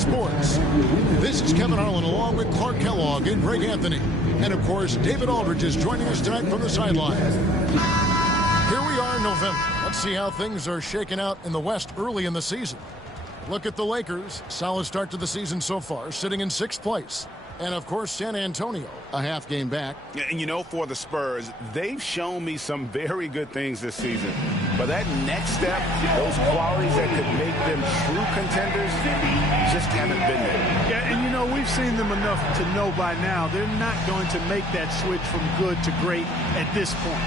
Sports. This is Kevin Harlan along with Clark Kellogg and Greg Anthony. And, of course, David Aldridge is joining us tonight from the sideline. Here we are in November. Let's see how things are shaking out in the West early in the season. Look at the Lakers. Solid start to the season so far, sitting in 6th place. And, of course, San Antonio, a half game back. And, you know, for the Spurs, they've shown me some very good things this season. But that next step, those qualities that could make them true contenders, just haven't been there. Yeah, and, you know, we've seen them enough to know by now they're not going to make that switch from good to great at this point.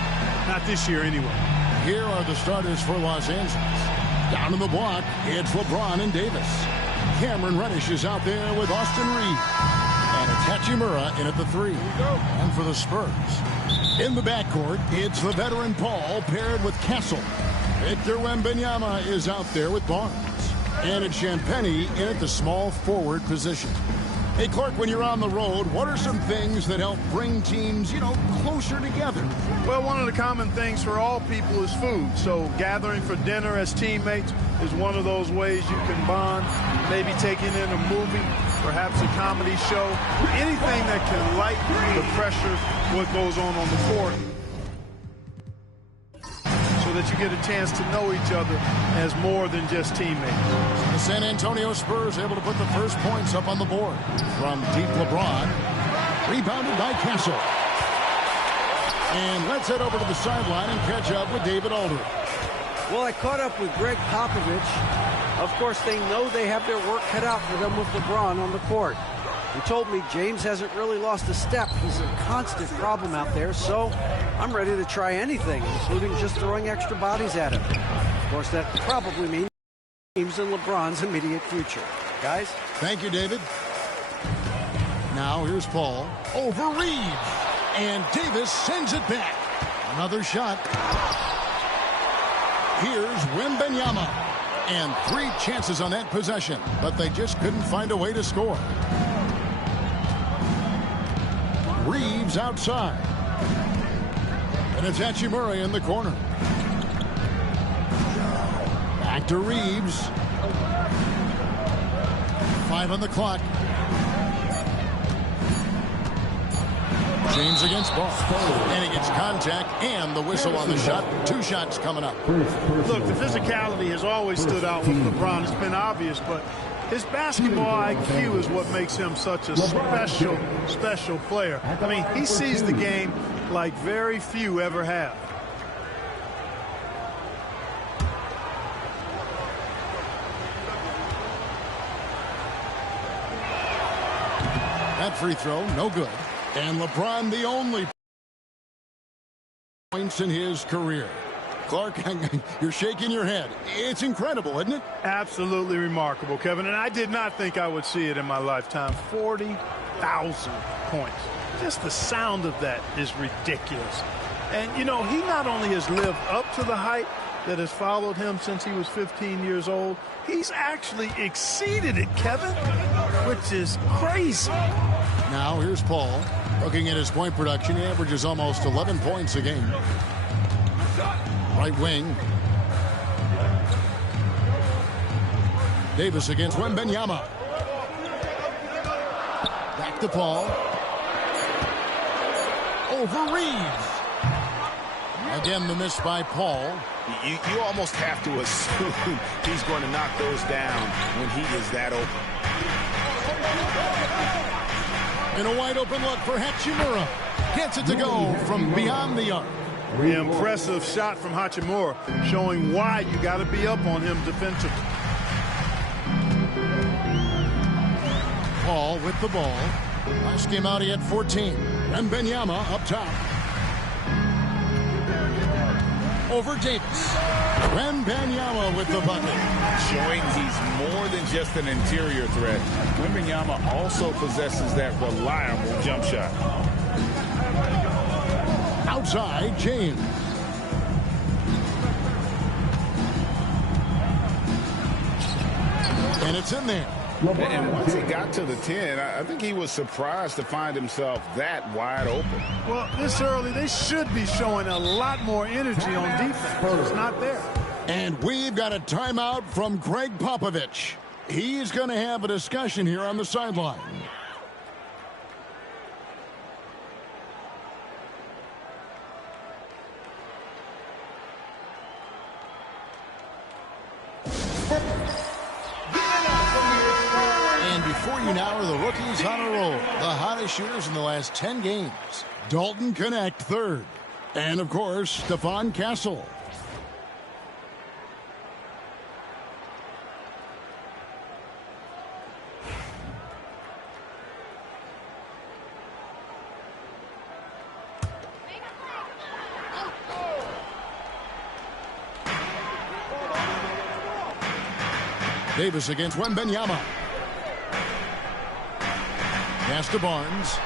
Not this year, anyway. Here are the starters for Los Angeles. Down in the block, it's LeBron and Davis. Cameron Reddish is out there with Austin Reeves. And it's Hachimura in at the 3. And for the Spurs, in the backcourt, it's the veteran Paul paired with Castle. Victor Wembanyama is out there with Barnes. And it's Champagnie in at the small forward position. Hey, Clark, when you're on the road, what are some things that help bring teams, you know, closer together? Well, one of the common things for all people is food. So gathering for dinner as teammates is one of those ways you can bond. Maybe taking in a movie, perhaps a comedy show, anything that can lighten the pressure of what goes on the court, so that you get a chance to know each other as more than just teammates. The San Antonio Spurs able to put the first points up on the board from deep LeBron. Rebounded by Castle. And let's head over to the sideline and catch up with David Aldridge. Well, I caught up with Greg Popovich. Of course, they know they have their work cut out for them with LeBron on the court. He told me James hasn't really lost a step. He's a constant problem out there, so I'm ready to try anything, including just throwing extra bodies at him. Of course, that probably means James and LeBron's immediate future. Guys? Thank you, David. Now here's Paul over Reeves. And Davis sends it back. Another shot. Here's Wembanyama. And 3 chances on that possession, but they just couldn't find a way to score. Reeves outside. And it's Hachimura in the corner. Back to Reeves. 5 on the clock. James against Ball. And he gets contact and the whistle on the shot. 2 shots coming up. Look, the physicality has always stood out with LeBron. It's been obvious, but his basketball IQ is what makes him such a special player. I mean, he sees the game like very few ever have. That free throw, no good. And LeBron, the only points in his career. Clark, you're shaking your head. It's incredible, isn't it? Absolutely remarkable, Kevin. And I did not think I would see it in my lifetime. 40,000 points. Just the sound of that is ridiculous. And, you know, he not only has lived up to the hype that has followed him since he was 15 years old, he's actually exceeded it, Kevin, which is crazy. Now here's Paul. Looking at his point production, he averages almost 11 points a game. Right wing. Davis against Wembanyama. Back to Paul. Over Reeves. Again, the miss by Paul. You almost have to assume he's going to knock those down when he is that open. In a wide open look for Hachimura. Gets it to go from beyond the arc. The impressive shot from Hachimura, showing why you got to be up on him defensively. Paul with the ball. Last game out, he had 14. And Wembanyama up top. Over Davis. Wembanyama with the bucket. Showing he's more than just an interior threat. Wembanyama also possesses that reliable jump shot. Outside, James. And it's in there. And once he got to the 10, I think he was surprised to find himself that wide open. Well, this early, they should be showing a lot more energy on defense. It's not there. And we've got a timeout from Greg Popovich. He's going to have a discussion here on the sideline. And before you now are the rookies on a roll. The hottest shooters in the last 10 games. Dalton Connect third. And, of course, Stephon Castle. Davis against Wembanyama. Pass to Barnes.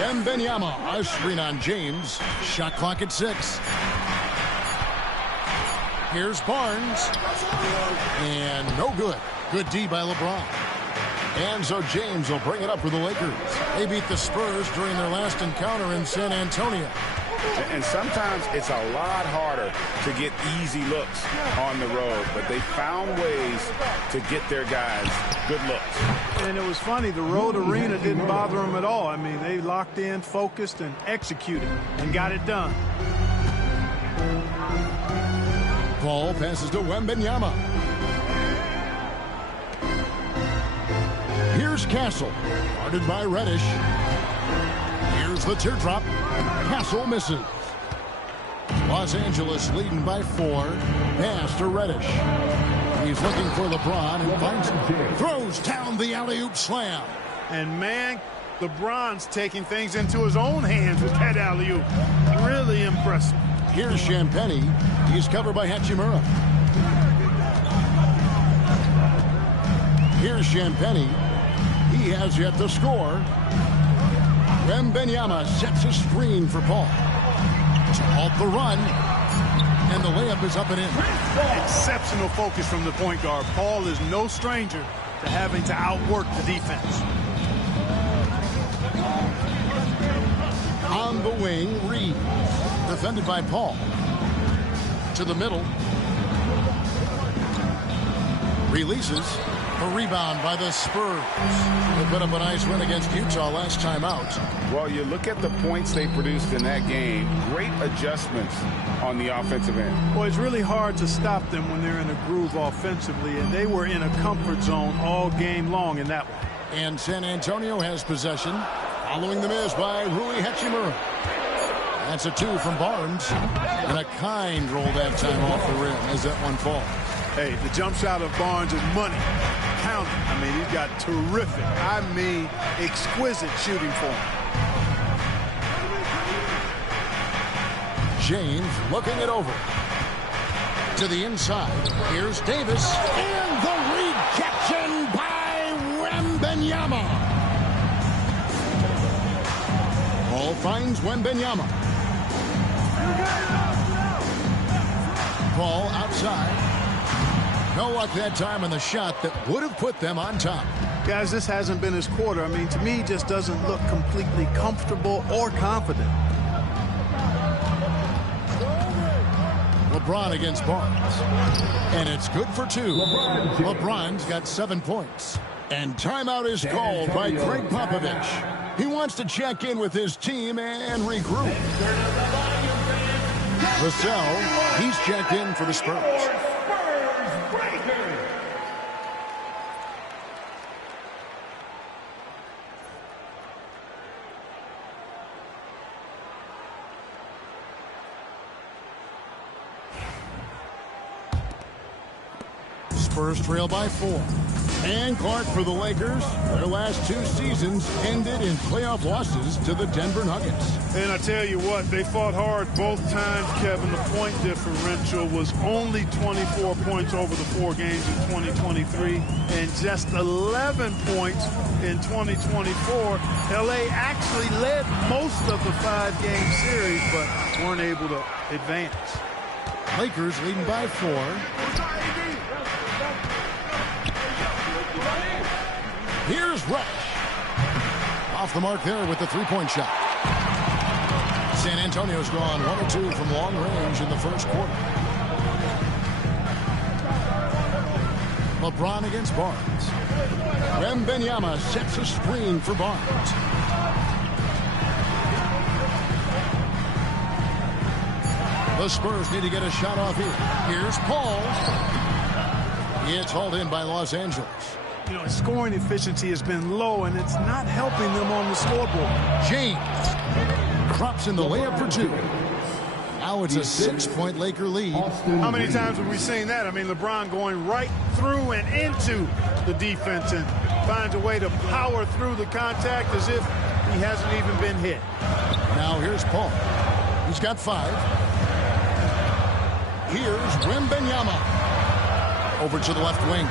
Wembanyama, a screen on James. Shot clock at 6. Here's Barnes. And no good. Good D by LeBron. And so James will bring it up for the Lakers. They beat the Spurs during their last encounter in San Antonio. And sometimes it's a lot harder to get easy looks on the road, but they found ways to get their guys good looks. And it was funny, the road arena didn't bother them at all. I mean, they locked in, focused, and executed, and got it done. Ball passes to Wembanyama. Here's Castle, guarded by Reddish. Here's the teardrop. Castle misses. Los Angeles leading by 4. Pass to Reddish. He's looking for LeBron and finds him. Throws down the alley-oop slam. And, man, LeBron's taking things into his own hands with that alley-oop. Really impressive. Here's Champagnie. He's covered by Hachimura. Here's Champagnie. He has yet to score. Wembanyama sets a screen for Paul. To halt the run. And the layup is up and in. Exceptional focus from the point guard. Paul is no stranger to having to outwork the defense. On the wing, Reed. Defended by Paul. To the middle. Releases. A rebound by the Spurs. They put up a nice win against Utah last time out. Well, you look at the points they produced in that game. Great adjustments on the offensive end. Well, it's really hard to stop them when they're in a groove offensively, and they were in a comfort zone all game long in that one. And San Antonio has possession. Following the miss by Rui Hachimura. That's a 2 from Barnes. And a kind roll that time off the rim as that one falls. Hey, the jump shot of Barnes is money. Count it. I mean, he's got terrific, I mean, exquisite shooting form. James looking it over. To the inside. Here's Davis. And the rejection by Wembanyama. Ball finds Wembanyama. Ball outside. No luck that time on the shot that would have put them on top. Guys, this hasn't been his quarter. I mean, to me, he just doesn't look completely comfortable or confident. LeBron against Barnes. And it's good for 2. LeBron's got 7 points. And timeout is called by Greg Popovich. He wants to check in with his team and regroup. Vassell, he's checked in for the Spurs. Spurs trail by 4. And Clark for the Lakers. Their last 2 seasons ended in playoff losses to the Denver Nuggets. And I tell you what, they fought hard both times, Kevin. The point differential was only 24 points over the 4 games in 2023 and just 11 points in 2024. LA actually led most of the 5-game series, but weren't able to advance. Lakers leading by 4. Here's Rush. Off the mark there with the 3-point shot. San Antonio's gone 1 or 2 from long range in the first quarter. LeBron against Barnes. Wembanyama sets a screen for Barnes. The Spurs need to get a shot off here. Here's Paul. It's hauled in by Los Angeles. You know, his scoring efficiency has been low, and it's not helping them on the scoreboard. James drops in the layup for two. Now it's a 6-point Laker lead. How many times have we seen that? I mean, LeBron going right through and into the defense and finds a way to power through the contact as if he hasn't even been hit. Now here's Paul. He's got 5. Here's Wembanyama. Over to the left wing.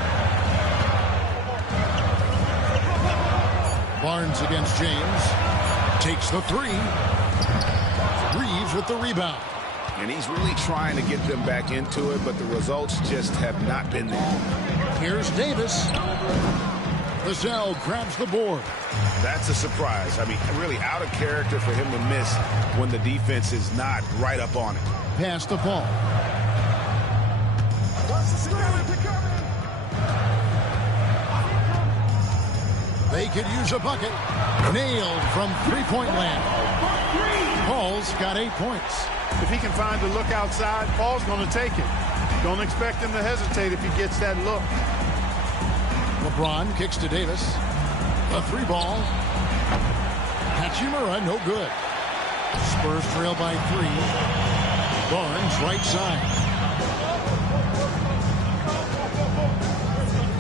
Barnes against James. Takes the 3. Reeves with the rebound. And he's really trying to get them back into it, but the results just have not been there. Here's Davis. Vassell grabs the board. That's a surprise. I mean, really out of character for him to miss when the defense is not right up on it. Pass the ball. They could use a bucket. Nailed from three-point land. Paul's got 8 points. If he can find a look outside, Paul's going to take it. Don't expect him to hesitate if he gets that look. LeBron kicks to Davis. A 3-ball. Hachimura, no good. Spurs trail by 3. Barnes, right side.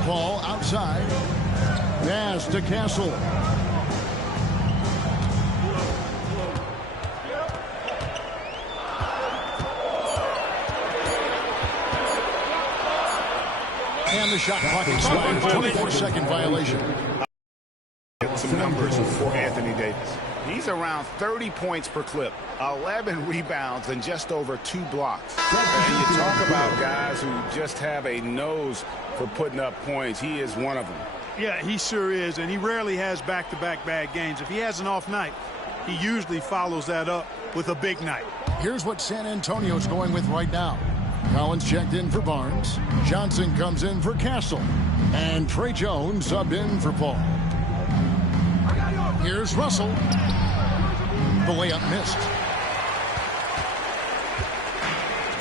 Ball outside. Pass to Castle. And the shot clock expires. 24-second violation. Get some numbers for Anthony Davis. He's around 30 points per clip, 11 rebounds, and just over 2 blocks. And you talk about guys who just have a nose for putting up points. He is one of them. Yeah, he sure is, and he rarely has back-to-back bad games. If he has an off night, he usually follows that up with a big night. Here's what San Antonio's going with right now. Collins checked in for Barnes. Johnson comes in for Castle. And Trey Jones subbed in for Paul. Here's Russell. The layup missed.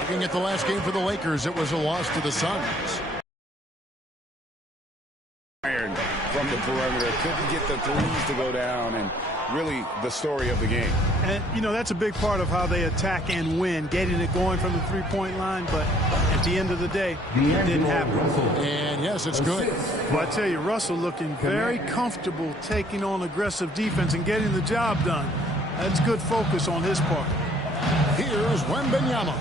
Looking at the last game for the Lakers, it was a loss to the Suns. From the perimeter, couldn't get the threes to go down, and really the story of the game. And, you know, that's a big part of how they attack and win, getting it going from the three-point line, but at the end of the day, it didn't happen. And, yes, it's good. Well, I tell you, Russell looking very comfortable taking on aggressive defense and getting the job done. That's good focus on his part. Here's Wembanyama.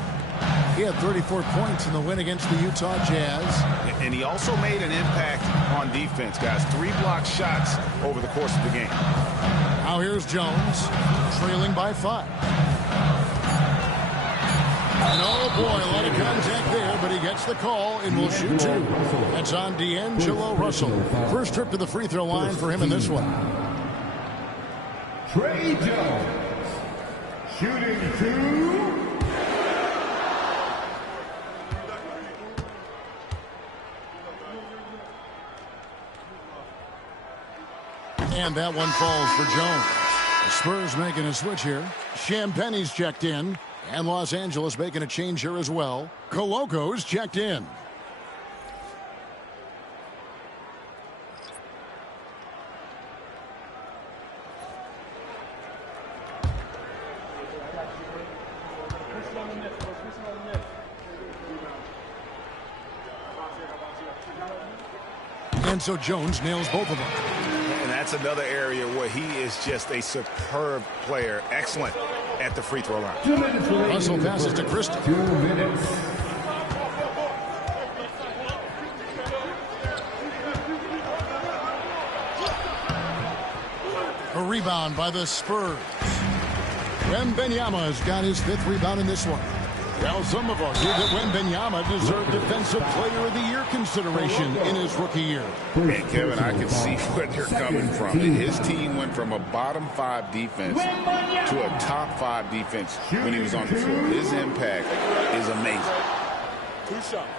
He had 34 points in the win against the Utah Jazz. And he also made an impact on defense, guys. 3 block shots over the course of the game. Now here's Jones, trailing by 5. No, boy, a lot of contact there, but he gets the call and will shoot 2. That's on D'Angelo Russell. First trip to the free throw line for him in this one. Trey Jones, shooting 2. And that one falls for Jones. The Spurs making a switch here. Champagne's checked in. And Los Angeles making a change here as well. Coloco's checked in. And so Jones nails both of them. And that's another area where he is just a superb player. Excellent at the free throw line. 2 minutes remaining. Russell passes to Christie. 2 minutes. A rebound by the Spurs. Wembanyama has got his 5th rebound in this one. Well, some have argued that Wembanyama deserved Defensive Player of the Year consideration in his rookie year. And Kevin, I can see where they're coming from. His team went from a bottom 5 defense to a top 5 defense when he was on the floor. His impact is amazing. 2 shots.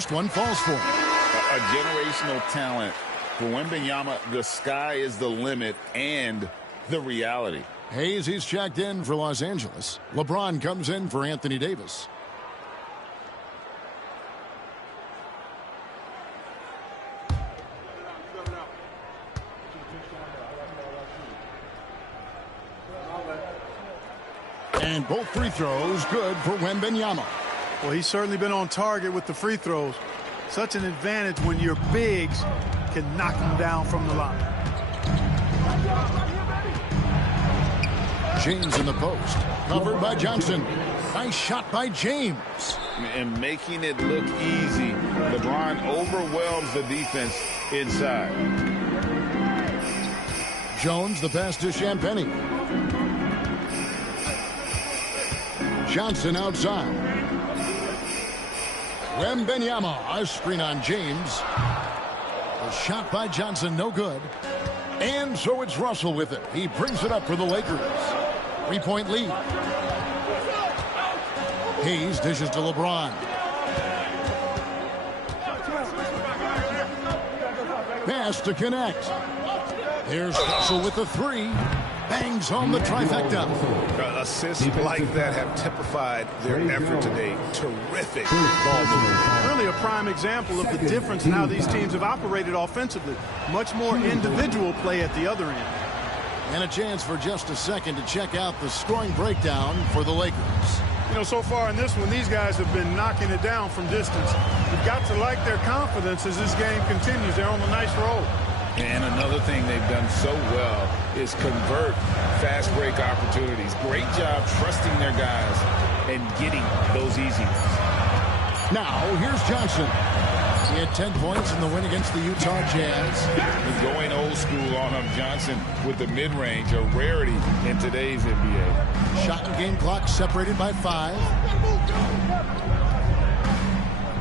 first one falls for him. A generational talent. For Wembanyama, the sky is the limit and the reality. Hayes, he's checked in for Los Angeles. LeBron comes in for Anthony Davis. And both free throws good for Wembanyama. Well, he's certainly been on target with the free throws. Such an advantage when your bigs can knock them down from the line. James in the post. Covered by Johnson. Nice shot by James. And making it look easy. LeBron overwhelms the defense inside. Jones, the pass to Champagnie. Johnson outside. Wembanyama, a screen on James. A shot by Johnson, no good. And so it's Russell with it. He brings it up for the Lakers. 3-point lead. Hayes dishes to LeBron. Pass to connect. There's Russell with the three. Bangs home the trifecta. Assists like that have typified their effort today. Terrific ball movement. Really a prime example of the difference in how these teams have operated offensively. Much more individual play at the other end. And a chance for just a second to check out the scoring breakdown for the Lakers. You know, so far in this one, these guys have been knocking it down from distance. You've got to like their confidence as this game continues. They're on a nice roll. And another thing they've done so well is convert fast break opportunities. Great job trusting their guys and getting those easy ones. Now, here's Johnson. He had 10 points in the win against the Utah Jazz. He's going old school on him. Johnson with the mid-range, a rarity in today's NBA. Shot and game clock separated by 5.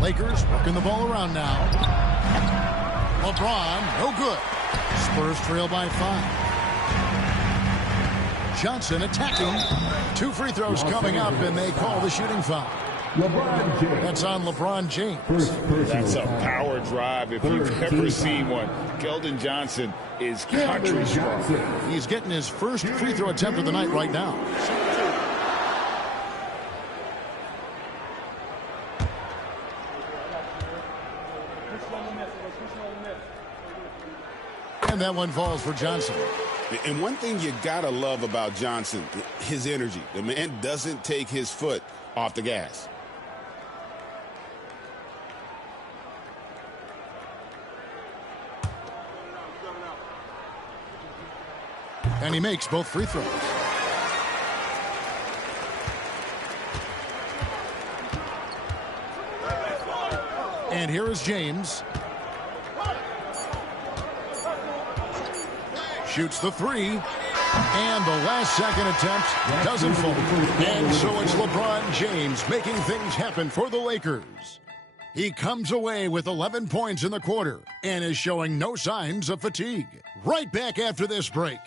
Lakers working the ball around now. LeBron, no good. Spurs trail by 5. Johnson attacking. 2 free throws coming up, and they call the shooting foul. That's on LeBron James. That's a power drive if you've ever seen one. Keldon Johnson is country strong. He's getting his first free throw attempt of the night right now. And that one falls for Johnson. And one thing you gotta love about Johnson, his energy. The man doesn't take his foot off the gas. And he makes both free throws. And here is James. Shoots the 3. And the last second attempt doesn't fall. And so it's LeBron James making things happen for the Lakers. He comes away with 11 points in the quarter and is showing no signs of fatigue. Right back after this break.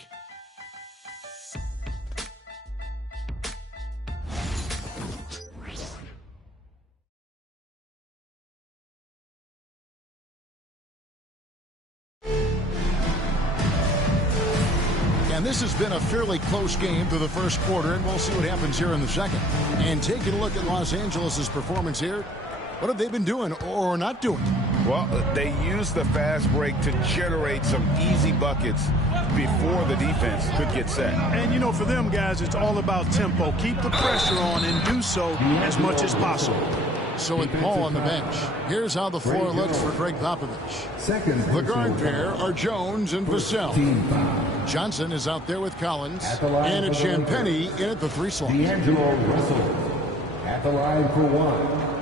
And this has been a fairly close game through the first quarter, and we'll see what happens here in the second. And taking a look at Los Angeles' performance here, what have they been doing or not doing? Well, they used the fast break to generate some easy buckets before the defense could get set. And, you know, for them guys, it's all about tempo. Keep the pressure on and do so as much as possible. So with Paul on the bench, here's how the floor looks for Greg Popovich. The guard pair are Jones and Vassell. Johnson is out there with Collins. And it's Champagnie in at the 3 slot. D'Angelo Russell at the line for 1.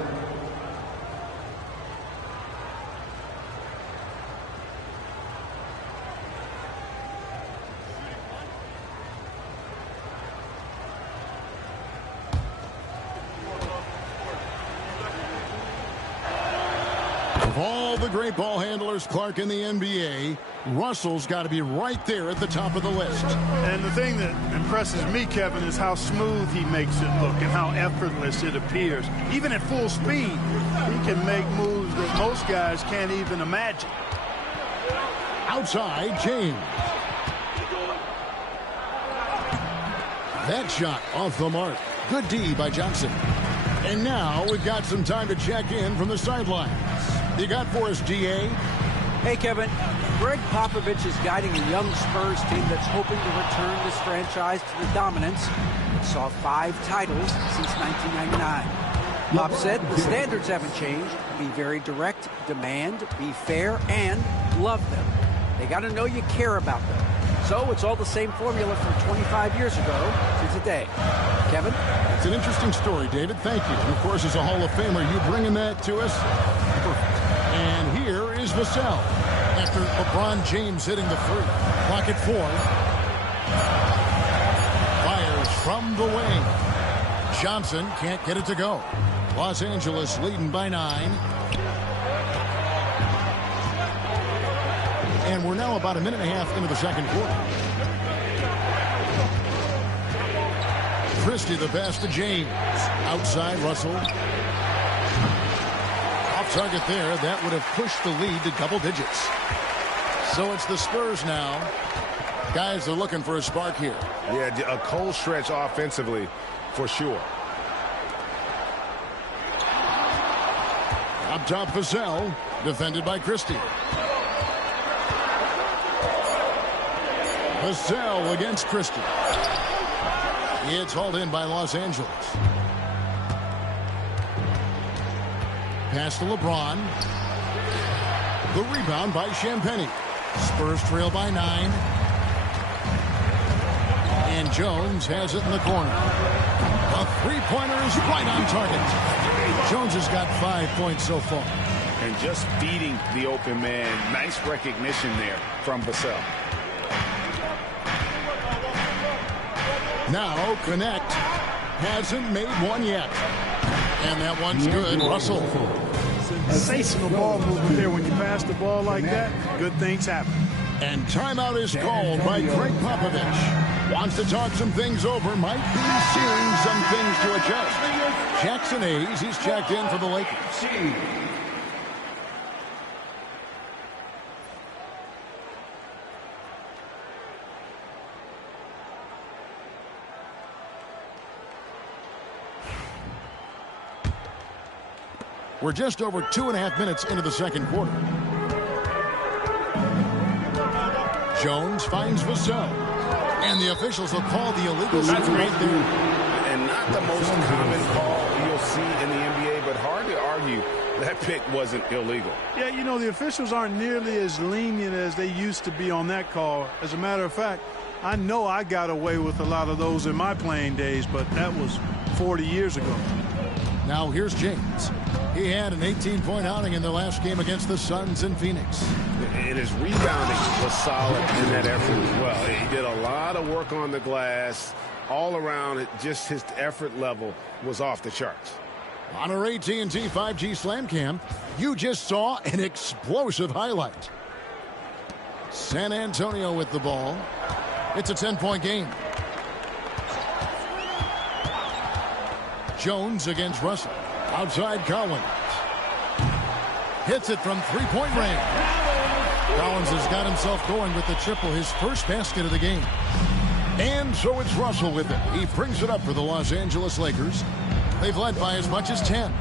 all the great ball handlers, Clark, in the NBA, Russell's got to be right there at the top of the list. And the thing that impresses me, Kevin, is how smooth he makes it look and how effortless it appears. Even at full speed, he can make moves that most guys can't even imagine. Outside, James. That shot off the mark. Good D by Johnson. And now we've got some time to check in from the sidelines. You got for us, DA? Hey, Kevin. Greg Popovich is guiding a young Spurs team that's hoping to return this franchise to the dominance that saw 5 titles since 1999. Pop said the standards haven't changed. Be very direct, demand, be fair, and love them. They got to know you care about them. So it's all the same formula from 25 years ago to today. Kevin? It's an interesting story, David. Thank you. And, of course, as a Hall of Famer, you bringing that to us? Perfect. And here is Vassell. After LeBron James hitting the 3. Clock at 4. Fires from the wing. Johnson can't get it to go. Los Angeles leading by 9. And we're now about a minute and a half into the second quarter. Christie the pass to James. Outside Russell. Off target there. That would have pushed the lead to double digits. So it's the Spurs now. Guys are looking for a spark here. Yeah, a cold stretch offensively for sure. Up top, Vassell, defended by Christie. Vassell against Christie. It's hauled in by Los Angeles. Pass to LeBron. The rebound by Champagnie. Spurs trail by 9. And Jones has it in the corner. A three-pointer is right on target. Jones has got 5 points so far. And just feeding the open man. Nice recognition there from Vassell. Now, Connect hasn't made one yet. And that one's good. Russell. Sensational ball movement there. When you pass the ball like that, good things happen. And timeout is called by Greg Popovich. Wants to talk some things over. Might be seeing some things to adjust. Jackson Hayes, he's checked in for the Lakers. We're just over 2.5 minutes into the second quarter. Jones finds Vassell. And the officials will call the illegal shot right there. And not the most common call you'll see in the NBA, but hard to argue that pick wasn't illegal. Yeah, you know, the officials aren't nearly as lenient as they used to be on that call. As a matter of fact, I know I got away with a lot of those in my playing days, but that was 40 years ago. Now here's James. He had an 18-point outing in the last game against the Suns in Phoenix. And his rebounding was solid in that effort as well. He did a lot of work on the glass. All around, just his effort level was off the charts. On our AT&T 5G Slam Cam, you just saw an explosive highlight. San Antonio with the ball. It's a 10-point game. Jones against Russell. Outside Collins. Hits it from three-point range. Collins has got himself going with the triple, his first basket of the game. And so it's Russell with it. He brings it up for the Los Angeles Lakers. They've led by as much as 10.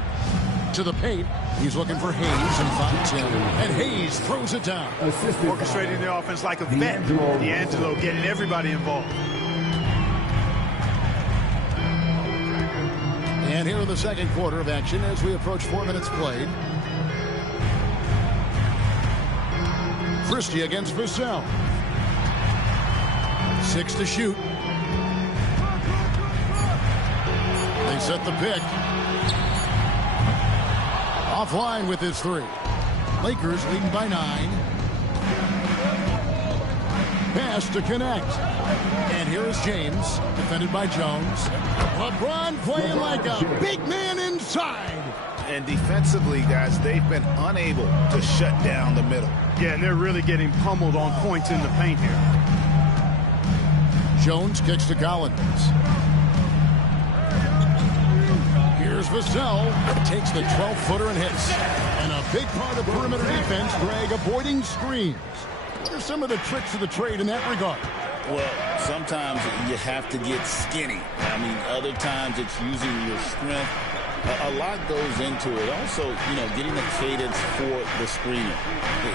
To the paint, he's looking for Hayes and finds him. And Hayes throws it down. Orchestrating the offense like a vet. D'Angelo getting everybody involved. And here in the second quarter of action as we approach 4 minutes played. Christie against Vassell. 6 to shoot. They set the pick. Offline with his 3. Lakers leading by 9. Pass to Connect. And here is James, defended by Jones. LeBron playing like a big man inside. And defensively, guys, they've been unable to shut down the middle. Yeah, and they're really getting pummeled on points in the paint here. Jones kicks to Collins. Here's Vassell. Takes the 12-footer and hits. And a big part of perimeter defense, Greg, avoiding screens. What are some of the tricks of the trade in that regard? Well, sometimes you have to get skinny. I mean, other times it's using your strength. A lot goes into it. Also, you know, getting the cadence for the screener.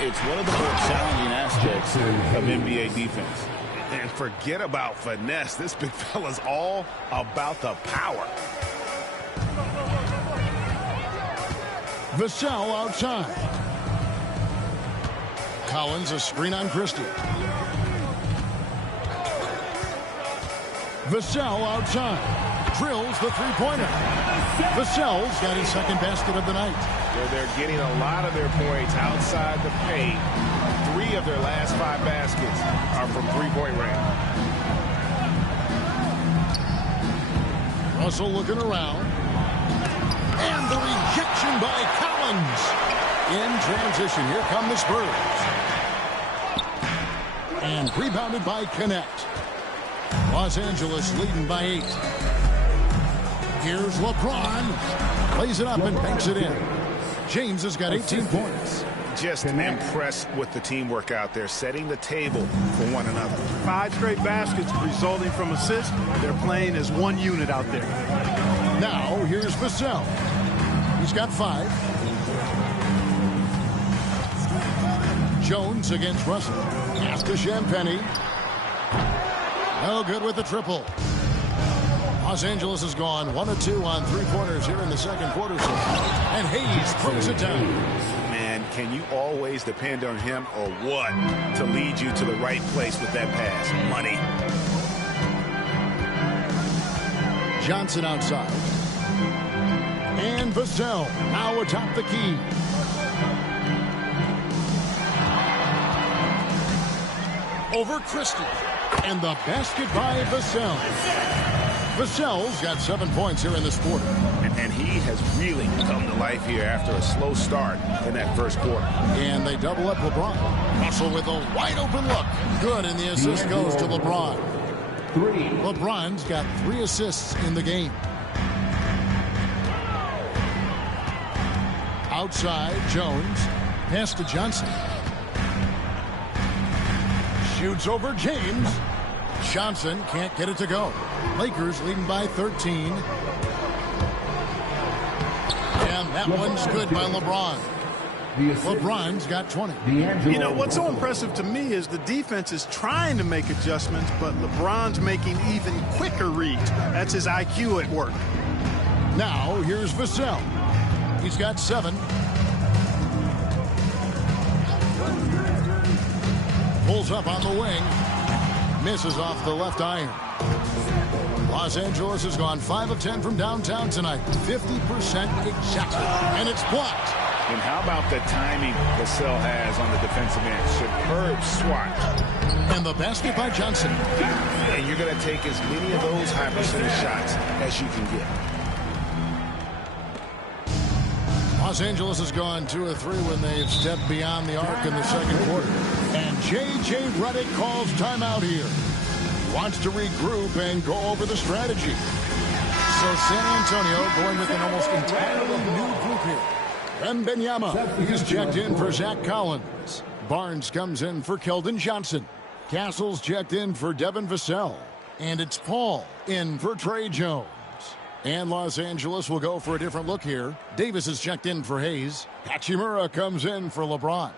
It's one of the more challenging aspects of NBA defense. And forget about finesse. This big fella's all about the power. Vassell outside. Collins a screen on Christie. Vassell outside. Drills the three-pointer. Vassell's got his second basket of the night. Where they're getting a lot of their points outside the paint. 3 of their last 5 baskets are from three-point range. Russell looking around. And the rejection by Collins. In transition, here come the Spurs. And rebounded by Connect. Los Angeles leading by 8. Here's LeBron. Plays it up and banks it in. James has got 18 points. Just impressed with the teamwork out there, setting the table for one another. 5 straight baskets resulting from assists. They're playing as one unit out there. Now, here's Vassell. He's got 5. Jones against Russell. Pass to Champagnie. No good with the triple. Los Angeles has gone 1 of 2 on three-pointers here in the second quarter. And Hayes throws it down. Man, can you always depend on him or what to lead you to the right place with that pass? Money. Johnson outside. And Vassell now atop the key. Over Christie. And the basket by Vassell. Vassell's got 7 points here in this quarter. And he has really come to life here after a slow start in that first quarter. And they double up LeBron. Russell with a wide open look. Good, and the assist goes to LeBron. 3. LeBron's got 3 assists in the game. Outside, Jones. Pass to Johnson. Shoots over James. Johnson can't get it to go. Lakers leading by 13. And that one's good by LeBron. LeBron's got 20. You know, what's so impressive to me is the defense is trying to make adjustments, but LeBron's making even quicker reads. That's his IQ at work. Now, here's Vassell. He's got 7. Pulls up on the wing. Misses off the left iron. Los Angeles has gone 5 of 10 from downtown tonight. 50% exactly. And it's blocked. And how about the timing Vassell has on the defensive end? Superb swat. And the basket by Johnson. And you're going to take as many of those high percentage shots as you can get. Los Angeles has gone 2 of 3 when they've stepped beyond the arc in the second quarter. And J.J. Redick calls timeout here. Wants to regroup and go over the strategy. So San Antonio going with an almost entirely new group here. Wembanyama is checked in for Zach Collins. Barnes comes in for Keldon Johnson. Castle's checked in for Devin Vassell. And it's Paul in for Trey Jones. And Los Angeles will go for a different look here. Davis is checked in for Hayes. Hachimura comes in for LeBron.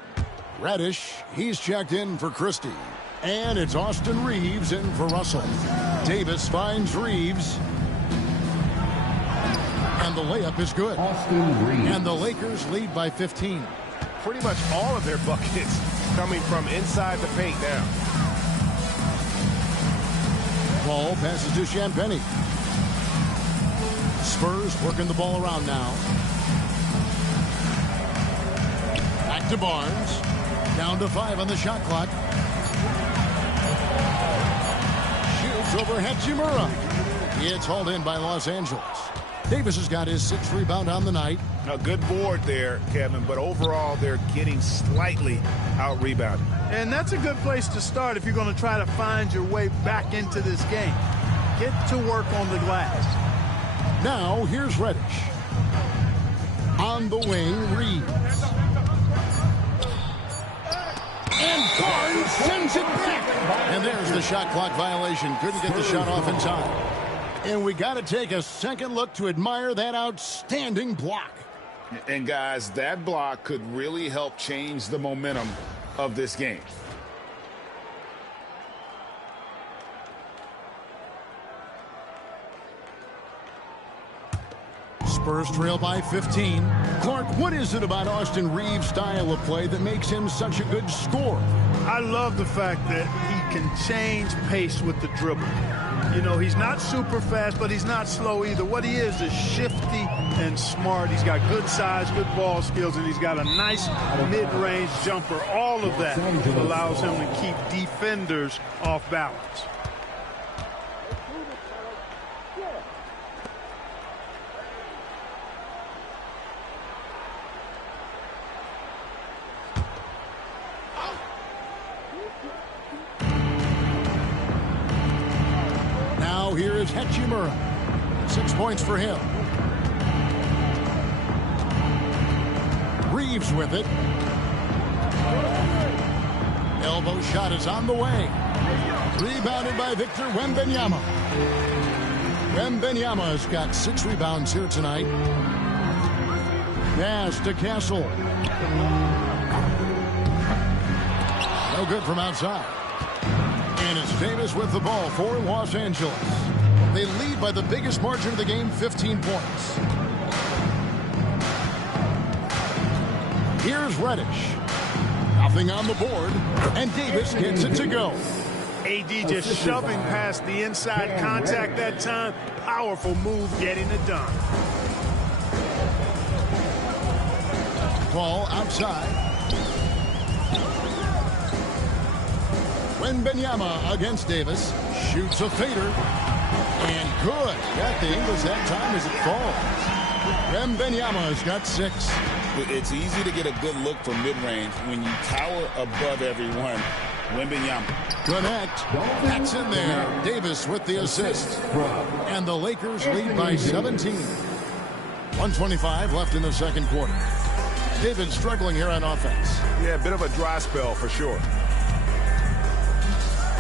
Reddish, he's checked in for Christie. And it's Austin Reeves in for Russell. Davis finds Reeves. And the layup is good. Austin Reeves. And the Lakers lead by 15. Pretty much all of their buckets coming from inside the paint now. Ball passes to Champagnie. Spurs working the ball around now. Back to Barnes. Down to 5 on the shot clock. Shoots over Hachimura. It's hauled in by Los Angeles. Davis has got his 6th rebound on the night. A good board there, Kevin, but overall they're getting slightly out-rebounded. And that's a good place to start if you're going to try to find your way back into this game. Get to work on the glass. Now, here's Reddish. On the wing, Reeves. And Barnes sends it back. And there's the shot clock violation. Couldn't get the shot off in time. And we got to take a second look to admire that outstanding block. And, guys, that block could really help change the momentum of this game. Spurs trail by 15. Clark, what is it about Austin Reeves' style of play that makes him such a good scorer? I love the fact that he can change pace with the dribble. You know, he's not super fast, but he's not slow either. What he is shifty and smart. He's got good size, good ball skills, and he's got a nice mid-range jumper. All of that allows him to keep defenders off balance. Here is Hachimura. 6 points for him. Reeves with it. Elbow shot is on the way. Rebounded by Victor Wembanyama. Wembanyama has got 6 rebounds here tonight. Pass to Castle. No good from outside. And it's Davis with the ball for Los Angeles. They lead by the biggest margin of the game, 15 points. Here's Reddish. Nothing on the board, and Davis gets it to go. AD just shoving past the inside contact that time. Powerful move getting it done. Ball outside. Wembanyama against Davis. Shoots a fader. And good. Got the Ingles that time as it falls. Wembanyama has got 6. It's easy to get a good look from mid-range when you tower above everyone. Wembanyama. Connect. That's in there. Davis with the assist. And the Lakers lead by 17. 1:25 left in the second quarter. David struggling here on offense. Yeah, a bit of a dry spell for sure.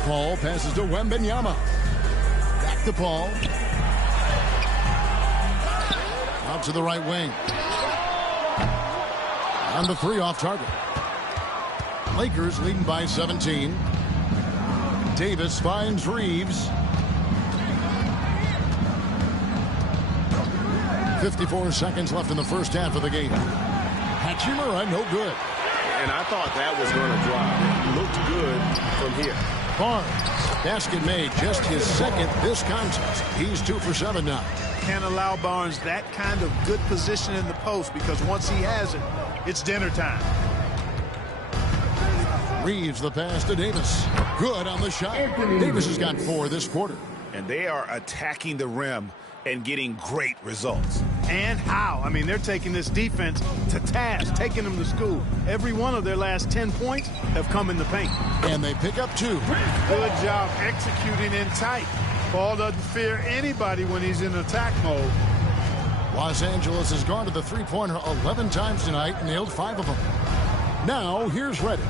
Paul passes to Wembanyama. Back to Paul. Out to the right wing. On the 3 off target. Lakers leading by 17. Davis finds Reeves. 54 seconds left in the first half of the game. Hachimura, no good. And I thought that was going to drop. It looked good from here. Barnes, basket made, just his 2nd this contest. He's 2 for 7 now. Can't allow Barnes that kind of good position in the post because once he has it, it's dinner time. Reeves the pass to Davis. Good on the shot. Davis has got 4 this quarter. And they are attacking the rim and getting great results. And how? I mean, they're taking this defense to task, taking them to school. Every one of their last 10 points have come in the paint. And they pick up 2. Good job executing in tight. Paul doesn't fear anybody when he's in attack mode. Los Angeles has gone to the three-pointer 11 times tonight, nailed 5 of them. Now, here's Reddish.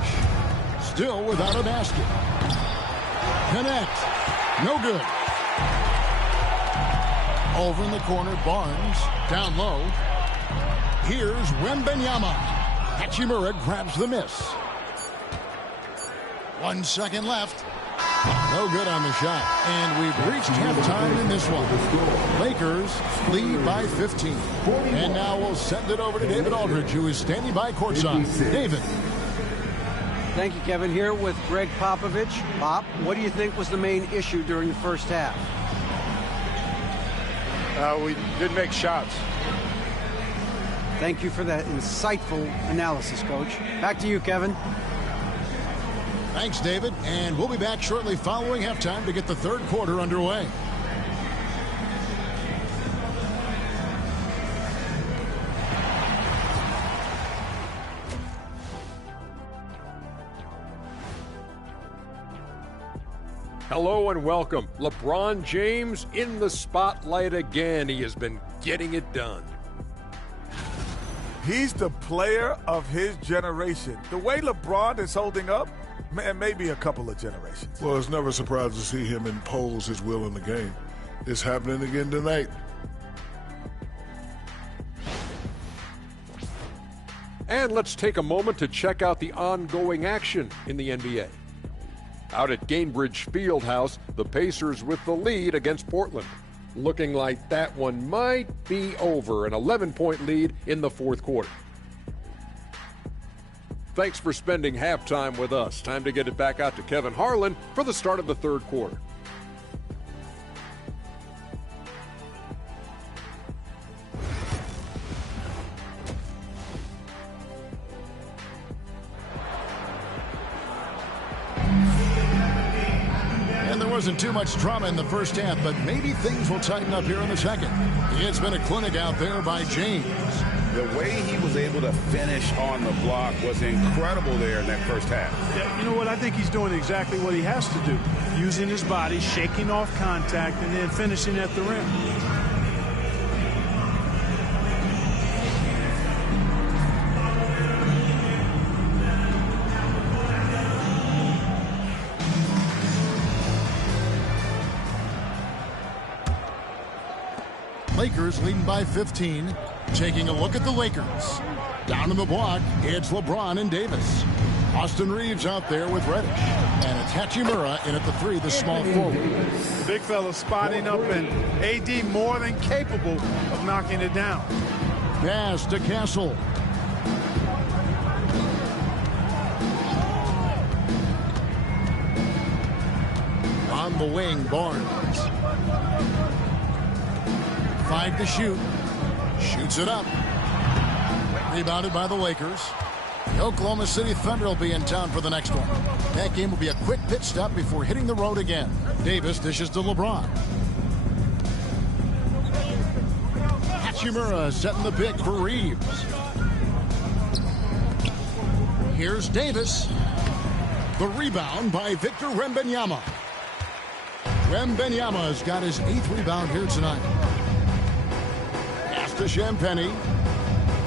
Still without a basket. Connect. No good. Over in the corner, Barnes. Down low. Here's Wembanyama. Hachimura grabs the miss. 1 second left. No good on the shot. And we've reached halftime in this one. Lakers lead by 15. And now we'll send it over to David Aldridge, who is standing by courtside. David. Thank you, Kevin. Here with Greg Popovich. Pop, what do you think was the main issue during the first half? We didn't make shots. Thank you for that insightful analysis, Coach. Back to you, Kevin. Thanks, David. And we'll be back shortly following halftime to get the third quarter underway. Hello and welcome. LeBron James in the spotlight again. He has been getting it done. He's the player of his generation. The way LeBron is holding up, man, maybe a couple of generations. Well, it's never surprising to see him impose his will in the game. It's happening again tonight. And let's take a moment to check out the ongoing action in the NBA. Out at Gainbridge Fieldhouse, the Pacers with the lead against Portland. Looking like that one might be over, an 11-point lead in the fourth quarter. Thanks for spending halftime with us. Time to get it back out to Kevin Harlan for the start of the third quarter. Wasn't too much drama in the first half, but maybe things will tighten up here in the second. It's been a clinic out there by James. The way he was able to finish on the block was incredible there in that first half. Yeah, you know what? I think he's doing exactly what he has to do. Using his body, shaking off contact, and then finishing at the rim. Lakers leading by 15. Taking a look at the Lakers. Down in the block, it's LeBron and Davis. Austin Reeves out there with Reddish. And Hachimura in at the 3, the small forward. The big fella spotting up, and AD more than capable of knocking it down. Pass to Castle. On the wing, Barnes. 5 to shoot. Shoots it up. Rebounded by the Lakers. The Oklahoma City Thunder will be in town for the next one. That game will be a quick pit stop before hitting the road again. Davis dishes to LeBron. Hachimura setting the pick for Reeves. Here's Davis. The rebound by Victor Wembanyama. Wembanyama's got his 8th rebound here tonight. To Champagny.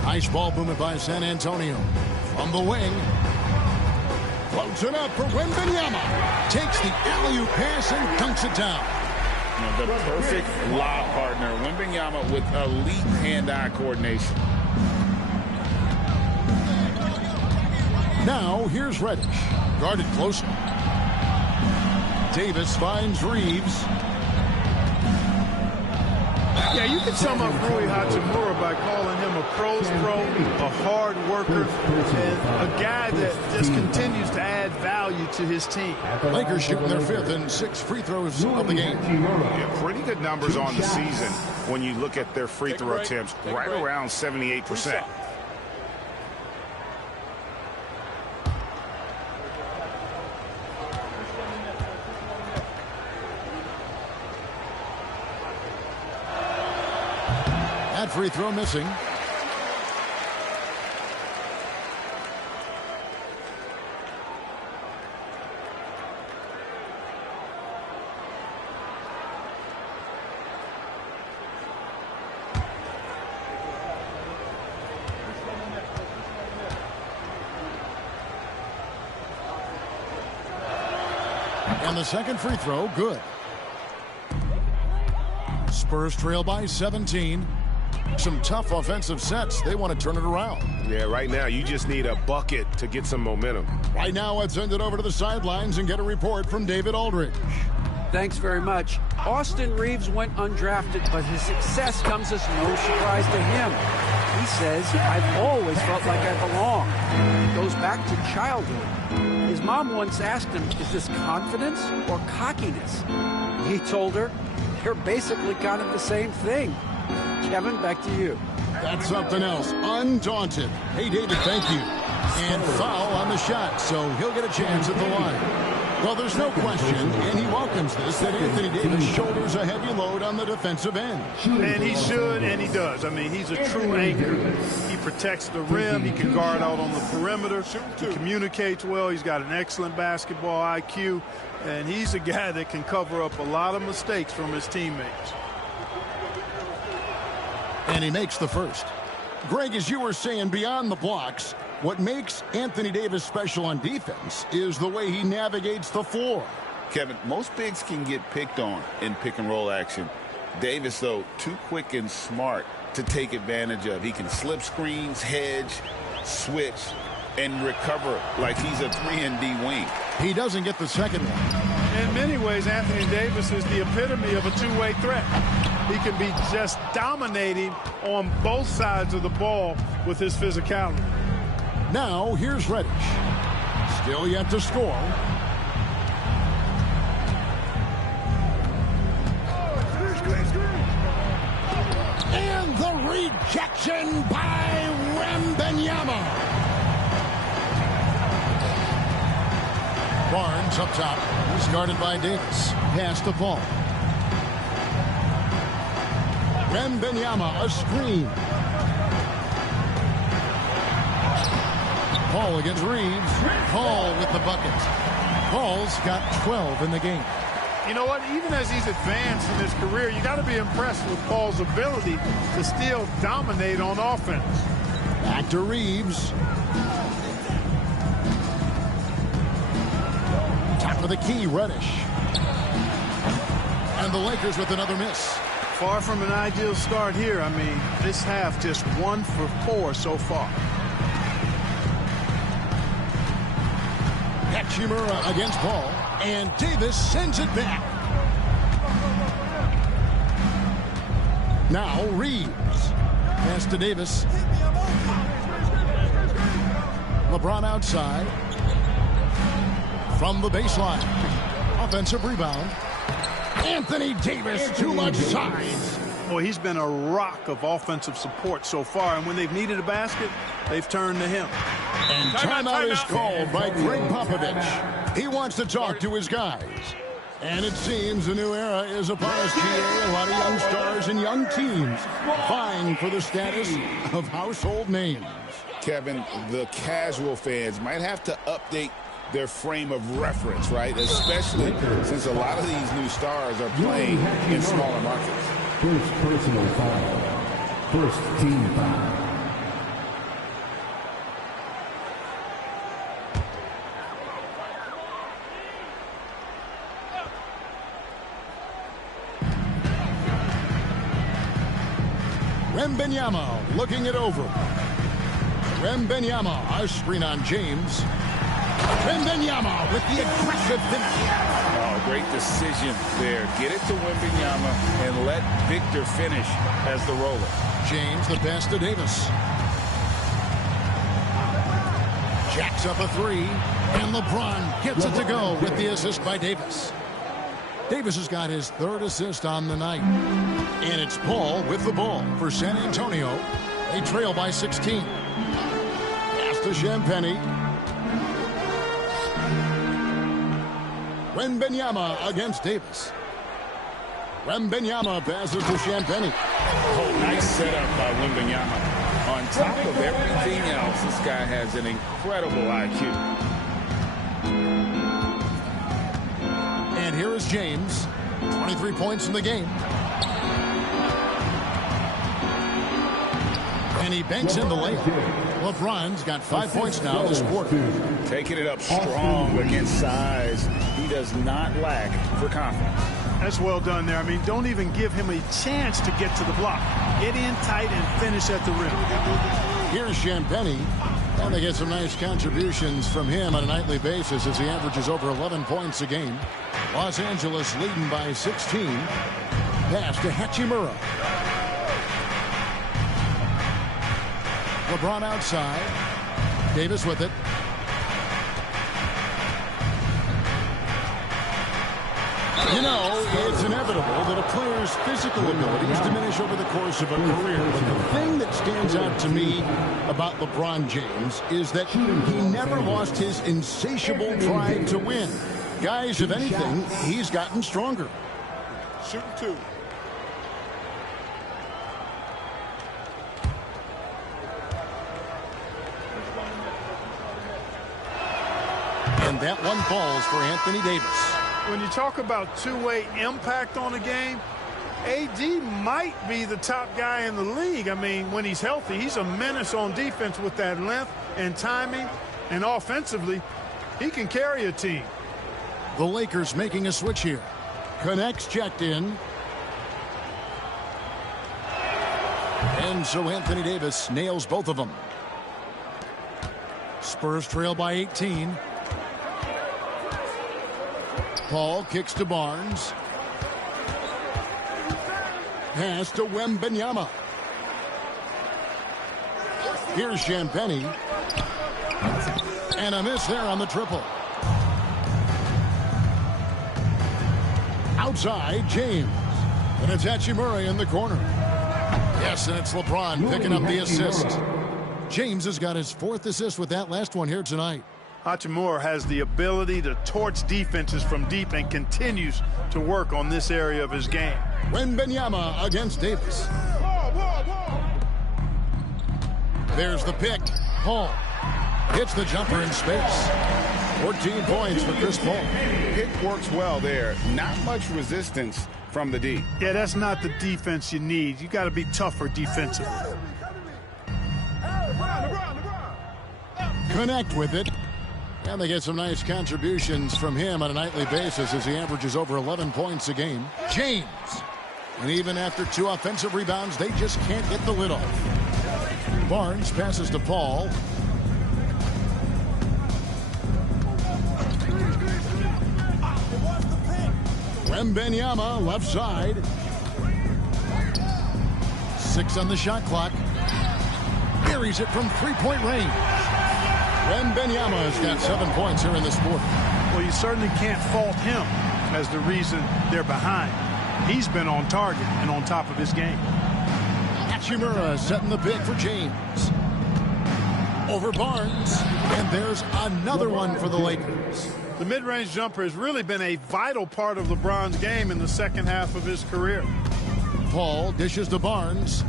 Nice ball movement by San Antonio. From the wing. Floats it up for Wembanyama. Takes the alley-oop pass and dunks it down. You know, the perfect lob partner. Wembanyama with elite hand-eye coordination. Now here's Reddish. Guarded closely. Davis finds Reeves. Yeah, you can sum up Rui Hachimura by calling him a pro's pro, a hard worker, and a guy that just continues to add value to his team. Lakers shooting their 5th and 6th free throws of the game. Yeah, pretty good numbers on the season when you look at their free throw attempts, right around 78%. That free throw missing. And the second free throw, good. Spurs trail by 17. Some tough offensive sets. They want to turn it around. Yeah, right now you just need a bucket to get some momentum. Right now, let's send it over to the sidelines and get a report from David Aldridge. Thanks very much. Austin Reeves went undrafted, but his success comes as no surprise to him. He says, I've always felt like I belong. It goes back to childhood. His mom once asked him, is this confidence or cockiness? He told her, they're basically kind of the same thing. Kevin, back to you. That's something else. Undaunted. Hey, David, thank you. And foul on the shot, so he'll get a chance at the line. Well, there's no question, and he welcomes this, that Anthony Davis shoulders a heavy load on the defensive end. And he should, and he does. I mean, he's a true anchor. He protects the rim. He can guard out on the perimeter. He communicates well. He's got an excellent basketball IQ. And he's a guy that can cover up a lot of mistakes from his teammates. And he makes the first. Greg, as you were saying, beyond the blocks, what makes Anthony Davis special on defense is the way he navigates the floor. Kevin, most bigs can get picked on in pick-and-roll action. Davis, though, too quick and smart to take advantage of. He can slip screens, hedge, switch, and recover like he's a 3-and-D wing. He doesn't get the second one. In many ways, Anthony Davis is the epitome of a two-way threat. He can be just dominating on both sides of the ball with his physicality. Now, here's Reddish. Still yet to score. And the rejection by Wembanyama. Barnes up top. He's guarded by Davis. Pass to Paul. Wembanyama, a screen. Paul against Reeves. Paul with the bucket. Paul's got 12 in the game. You know what? Even as he's advanced in his career, you got to be impressed with Paul's ability to still dominate on offense. Back to Reeves. Top of the key, Reddish. And the Lakers with another miss. Far from an ideal start here. I mean, this half just 1 for 4 so far. Hachimura against Paul, and Davis sends it back. Now Reeves. Pass to Davis. LeBron outside. From the baseline. Offensive rebound. Anthony Davis, too much size. Boy, he's been a rock of offensive support so far, and when they've needed a basket, they've turned to him. And timeout is called by Greg Popovich. He wants to talk to his guys. And it seems a new era is upon us, GA. A lot of young stars and young teams vying for the status of household names. Kevin, the casual fans might have to update their frame of reference, right? Especially since a lot of these new stars are playing in smaller markets. First personal foul. First team foul. Wembanyama looking it over. Wembanyama, a screen on James. Wembanyama with the aggressive finish. Oh, great decision there. Get it to Wembanyama and let Victor finish as the roller. James, the pass to Davis. Jacks up a three, and LeBron gets it to go with the assist by Davis. Davis has got his third assist on the night. And it's Paul with the ball for San Antonio. They trail by 16. Pass to Champagnie. Wembanyama against Davis. Wembanyama passes to Champagnie. Oh, nice setup by Wembanyama. On top of everything else, this guy has an incredible IQ. And here is James. 23 points in the game. And he banks in the layup. LeBron's got 5 points now this quarter. Taking it up strong against size. He does not lack for confidence. That's well done there. I mean, don't even give him a chance to get to the block. Get in tight and finish at the rim. Here's Champagnie. And they get some nice contributions from him on a nightly basis as he averages over 11 points a game. Los Angeles leading by 16. Pass to Hachimura. LeBron outside. Davis with it. You know, it's inevitable that a player's physical abilities diminish over the course of a career. But the thing that stands out to me about LeBron James is that he never lost his insatiable drive to win. Guys, if anything, he's gotten stronger. Shooting 2. And that one falls for Anthony Davis. When you talk about two-way impact on a game, AD might be the top guy in the league. I mean, when he's healthy, he's a menace on defense with that length and timing. And offensively, he can carry a team. The Lakers making a switch here. Connects, checked in. And so Anthony Davis nails both of them. Spurs trail by 18. Paul kicks to Barnes. Pass to Wembanyama. Here's Champagny. And a miss there on the triple. Outside, James. And it's Hachimura in the corner. Yes, and it's LeBron picking up the assist. James has got his 4th assist with that last one here tonight. Hachimura has the ability to torch defenses from deep and continues to work on this area of his game. Wembanyama against Davis. There's the pick. Paul hits the jumper in space. 14 points for Chris Paul. Pick works well there. Not much resistance from the D. Yeah, that's not the defense you need. You got to be tougher defensively. Connect with it. And they get some nice contributions from him on a nightly basis as he averages over 11 points a game. James. And even after 2 offensive rebounds, they just can't get the lid off. Barnes passes to Paul. Wembanyama left side. 6 on the shot clock. Buries it from 3-point range. Wembanyama has got 7 points here in this quarter. Well, you certainly can't fault him as the reason they're behind. He's been on target and on top of his game. Hachimura setting the pick for James. Over Barnes. And there's another one for the Lakers. The mid-range jumper has really been a vital part of LeBron's game in the second half of his career. Paul dishes to Barnes.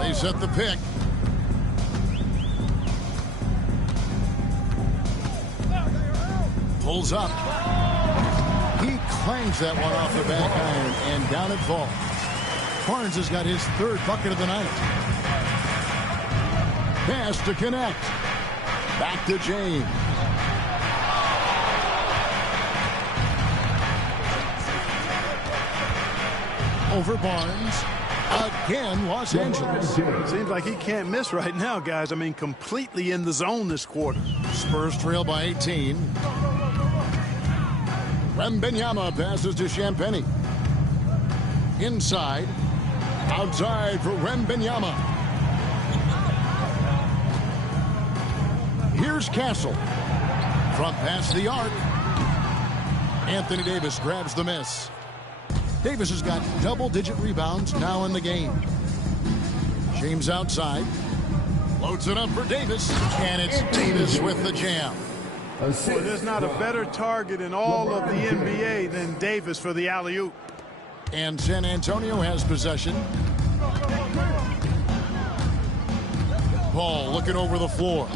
They set the pick. Pulls up. He clangs that one off the back iron, and down it falls. Barnes has got his 3rd bucket of the night. Pass to connect. Back to James. Over Barnes. Again, Los Angeles. Seems like he can't miss right now, guys. I mean, completely in the zone this quarter. Spurs trail by 18. Wembanyama passes to Champagny. Inside. Outside for Wembanyama. Here's Castle. From past the arc. Anthony Davis grabs the miss. Davis has got double-digit rebounds now in the game. James outside. Loads it up for Davis. And it's Davis with the jam. Well, there's not a better target in all of the NBA than Davis for the alley-oop. And San Antonio has possession. Paul looking over the floor.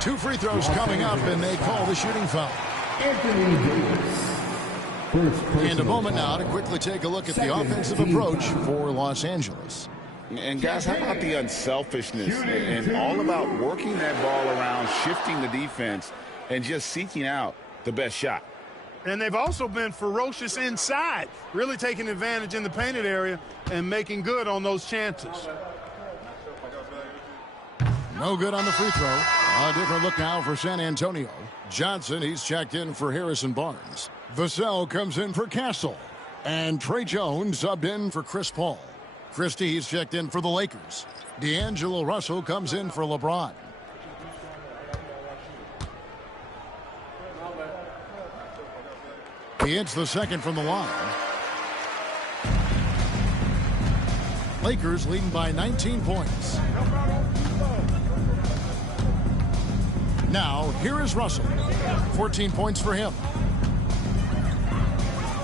2 free throws coming up, and they call the shooting foul. Anthony Davis. And a moment now to quickly take a look at the offensive approach for Los Angeles. And guys, how about the unselfishness and all about working that ball around, shifting the defense, and just seeking out the best shot. And they've also been ferocious inside, really taking advantage in the painted area and making good on those chances. No good on the free throw. A different look now for San Antonio. Johnson, he's checked in for Harrison Barnes. Vassell comes in for Castle. And Trey Jones subbed in for Chris Paul. Christie, he's checked in for the Lakers. D'Angelo Russell comes in for LeBron. He hits the second from the line. Lakers leading by 19 points. Now, here is Russell. 14 points for him.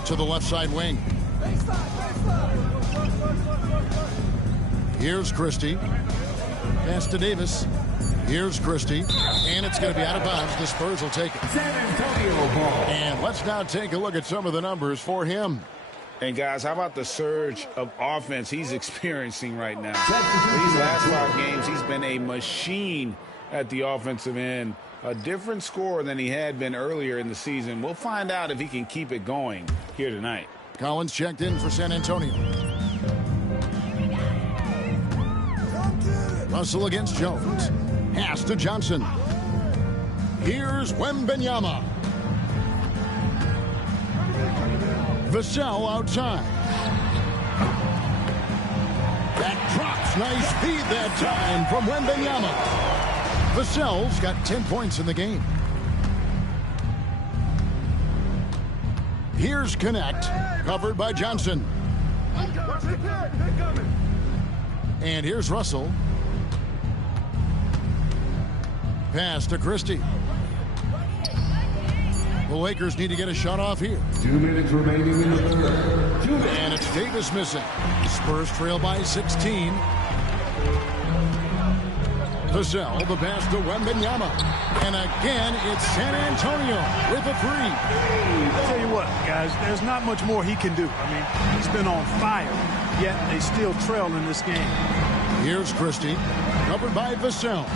To the left side wing. Here's Christie. Pass to Davis. Here's Christie. And it's going to be out of bounds. The Spurs will take it. And let's now take a look at some of the numbers for him. And, guys, how about the surge of offense he's experiencing right now? These last 5 games, he's been a machine at the offensive end. A different scorer than he had been earlier in the season. We'll find out if he can keep it going here tonight. Collins checked in for San Antonio. Russell against Jones. Pass to Johnson. Here's Wembanyama. Vassell outside. That drops. Nice feed that time from Wembanyama. Vassell's got 10 points in the game. Here's Connect, covered by Johnson. And here's Russell. Pass to Christie. The Lakers need to get a shot off here. 2 minutes remaining in the third. And it's Davis missing. Spurs trail by 16. Vassell, the pass to Wembanyama. And again, it's San Antonio with a 3. I'll tell you what, guys, there's not much more he can do. I mean, he's been on fire, yet they still trail in this game. Here's Christie, covered by Vassell.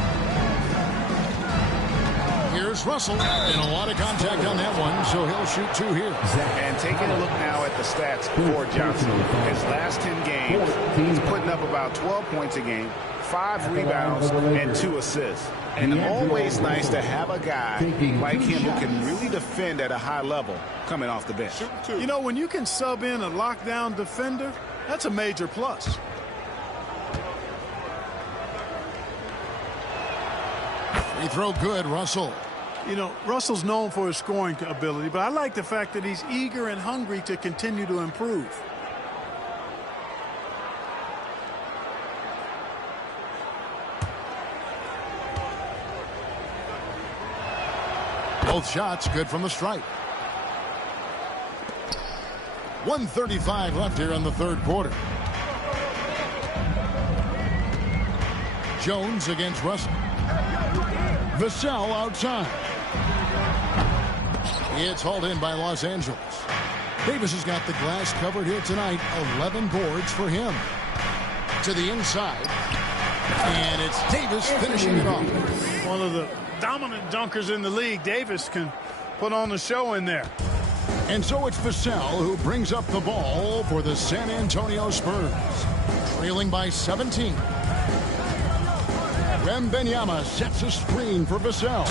Here's Russell, and a lot of contact on that one, so he'll shoot 2 here. And taking a look now at the stats for Johnson. His last 10 games, he's putting up about 12 points a game, 5 rebounds, and 2 assists. And always nice to have a guy like him who can really defend at a high level coming off the bench. You know, when you can sub in a lockdown defender, that's a major plus. Free throw good, Russell. You know, Russell's known for his scoring ability, but I like the fact that he's eager and hungry to continue to improve. Both shots good from the stripe. 1:35 left here in the third quarter. Jones against Russell. Vassell outside. It's hauled in by Los Angeles. Davis has got the glass covered here tonight. 11 boards for him. To the inside. And it's Davis finishing it off. One of the dominant dunkers in the league. Davis can put on the show in there. And so it's Vassell who brings up the ball for the San Antonio Spurs. Trailing by 17. Wembanyama sets a screen for Vassell.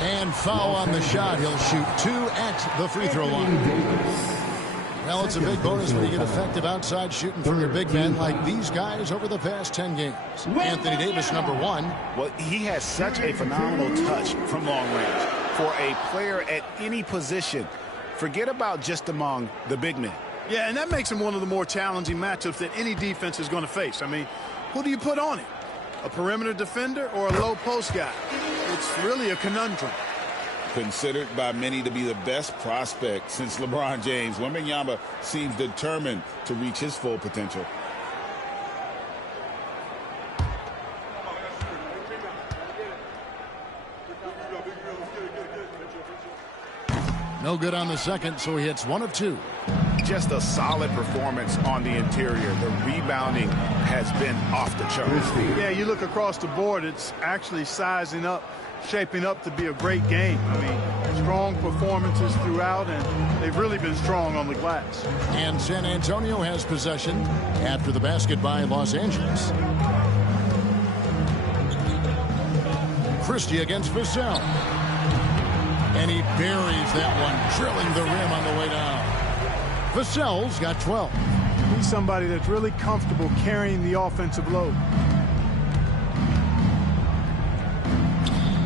And foul on the shot. He'll shoot 2 at the free throw line. Well, it's a big bonus when you get effective outside shooting from your big men like these guys over the past 10 games. Anthony Davis, number 1. Well, he has such a phenomenal touch from long range for a player at any position. Forget about just among the big men. Yeah, and that makes him one of the more challenging matchups that any defense is going to face. I mean, who do you put on him? A perimeter defender or a low post guy? It's really a conundrum. Considered by many to be the best prospect since LeBron James, Wembanyama seems determined to reach his full potential. No good on the second, so he hits 1 of 2. Just a solid performance on the interior. The rebounding has been off the charts. Yeah, you look across the board, it's actually sizing up, shaping up to be a great game. I mean, strong performances throughout, and they've really been strong on the glass. And San Antonio has possession after the basket by Los Angeles. Christie against Vassell. And he buries that one, drilling the rim on the way down. Vassell's got 12. He's somebody that's really comfortable carrying the offensive load.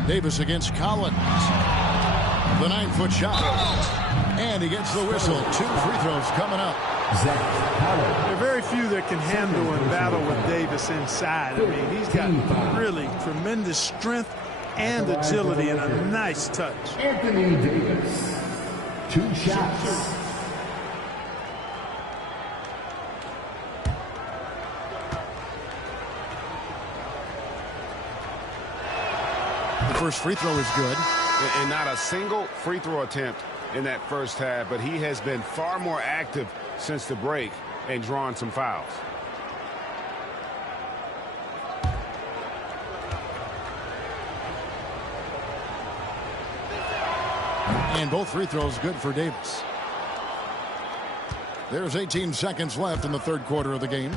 Davis against Collins. The 9-foot shot. And he gets the whistle. 2 free throws coming up. There are very few that can handle and battle with Davis inside. I mean, he's got really tremendous strength and agility and a nice touch. Anthony Davis, 2 shots. The first free throw is good. And not a single free throw attempt in that first half, but he has been far more active since the break and drawn some fouls. And both free throws good for Davis. There's 18 seconds left in the third quarter of the game.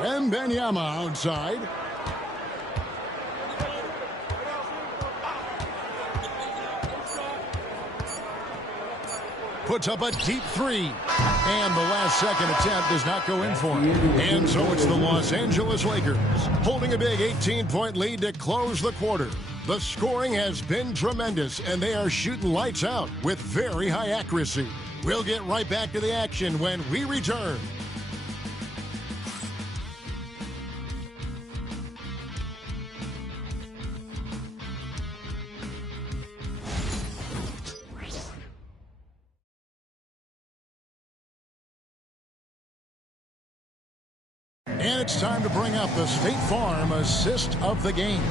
Wembanyama outside. Puts up a deep three. And the last second attempt does not go in for him. And so it's the Los Angeles Lakers holding a big 18-point lead to close the quarter. The scoring has been tremendous, and they are shooting lights out with very high accuracy. We'll get right back to the action when we return. And it's time to bring up the State Farm assist of the game.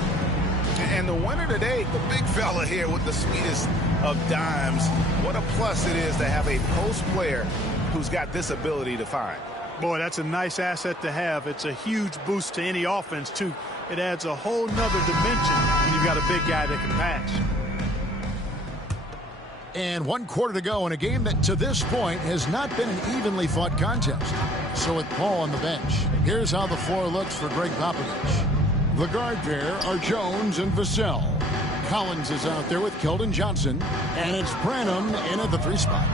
And the winner today, the big fella here with the sweetest of dimes. What a plus it is to have a post player who's got this ability to find. Boy, that's a nice asset to have. It's a huge boost to any offense, too. It adds a whole nother dimension when you've got a big guy that can pass. And 1 quarter to go in a game that to this point has not been an evenly fought contest. So with Paul on the bench, here's how the floor looks for Greg Popovich. The guard pair are Jones and Vassell. Collins is out there with Keldon Johnson, and it's Branham in at the 3 spot.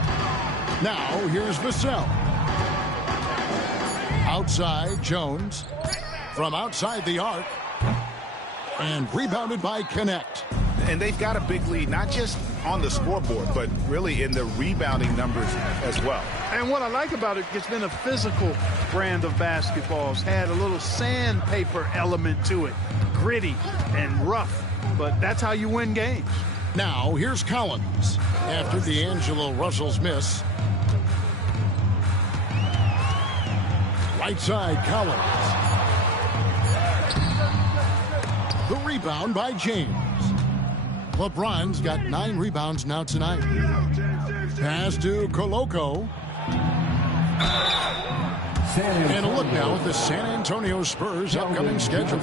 Now here's Vassell. Outside Jones. From outside the arc. And rebounded by Connect. And they've got a big lead, not just on the scoreboard, but really in the rebounding numbers as well. And what I like about it, it's been a physical brand of basketball. It's had a little sandpaper element to it. Gritty and rough, but that's how you win games. Now, here's Collins. After D'Angelo Russell's miss. Right side, Collins. The rebound by James. LeBron's got 9 rebounds now tonight. Pass to Koloko. And a look now at the San Antonio Spurs' upcoming schedule.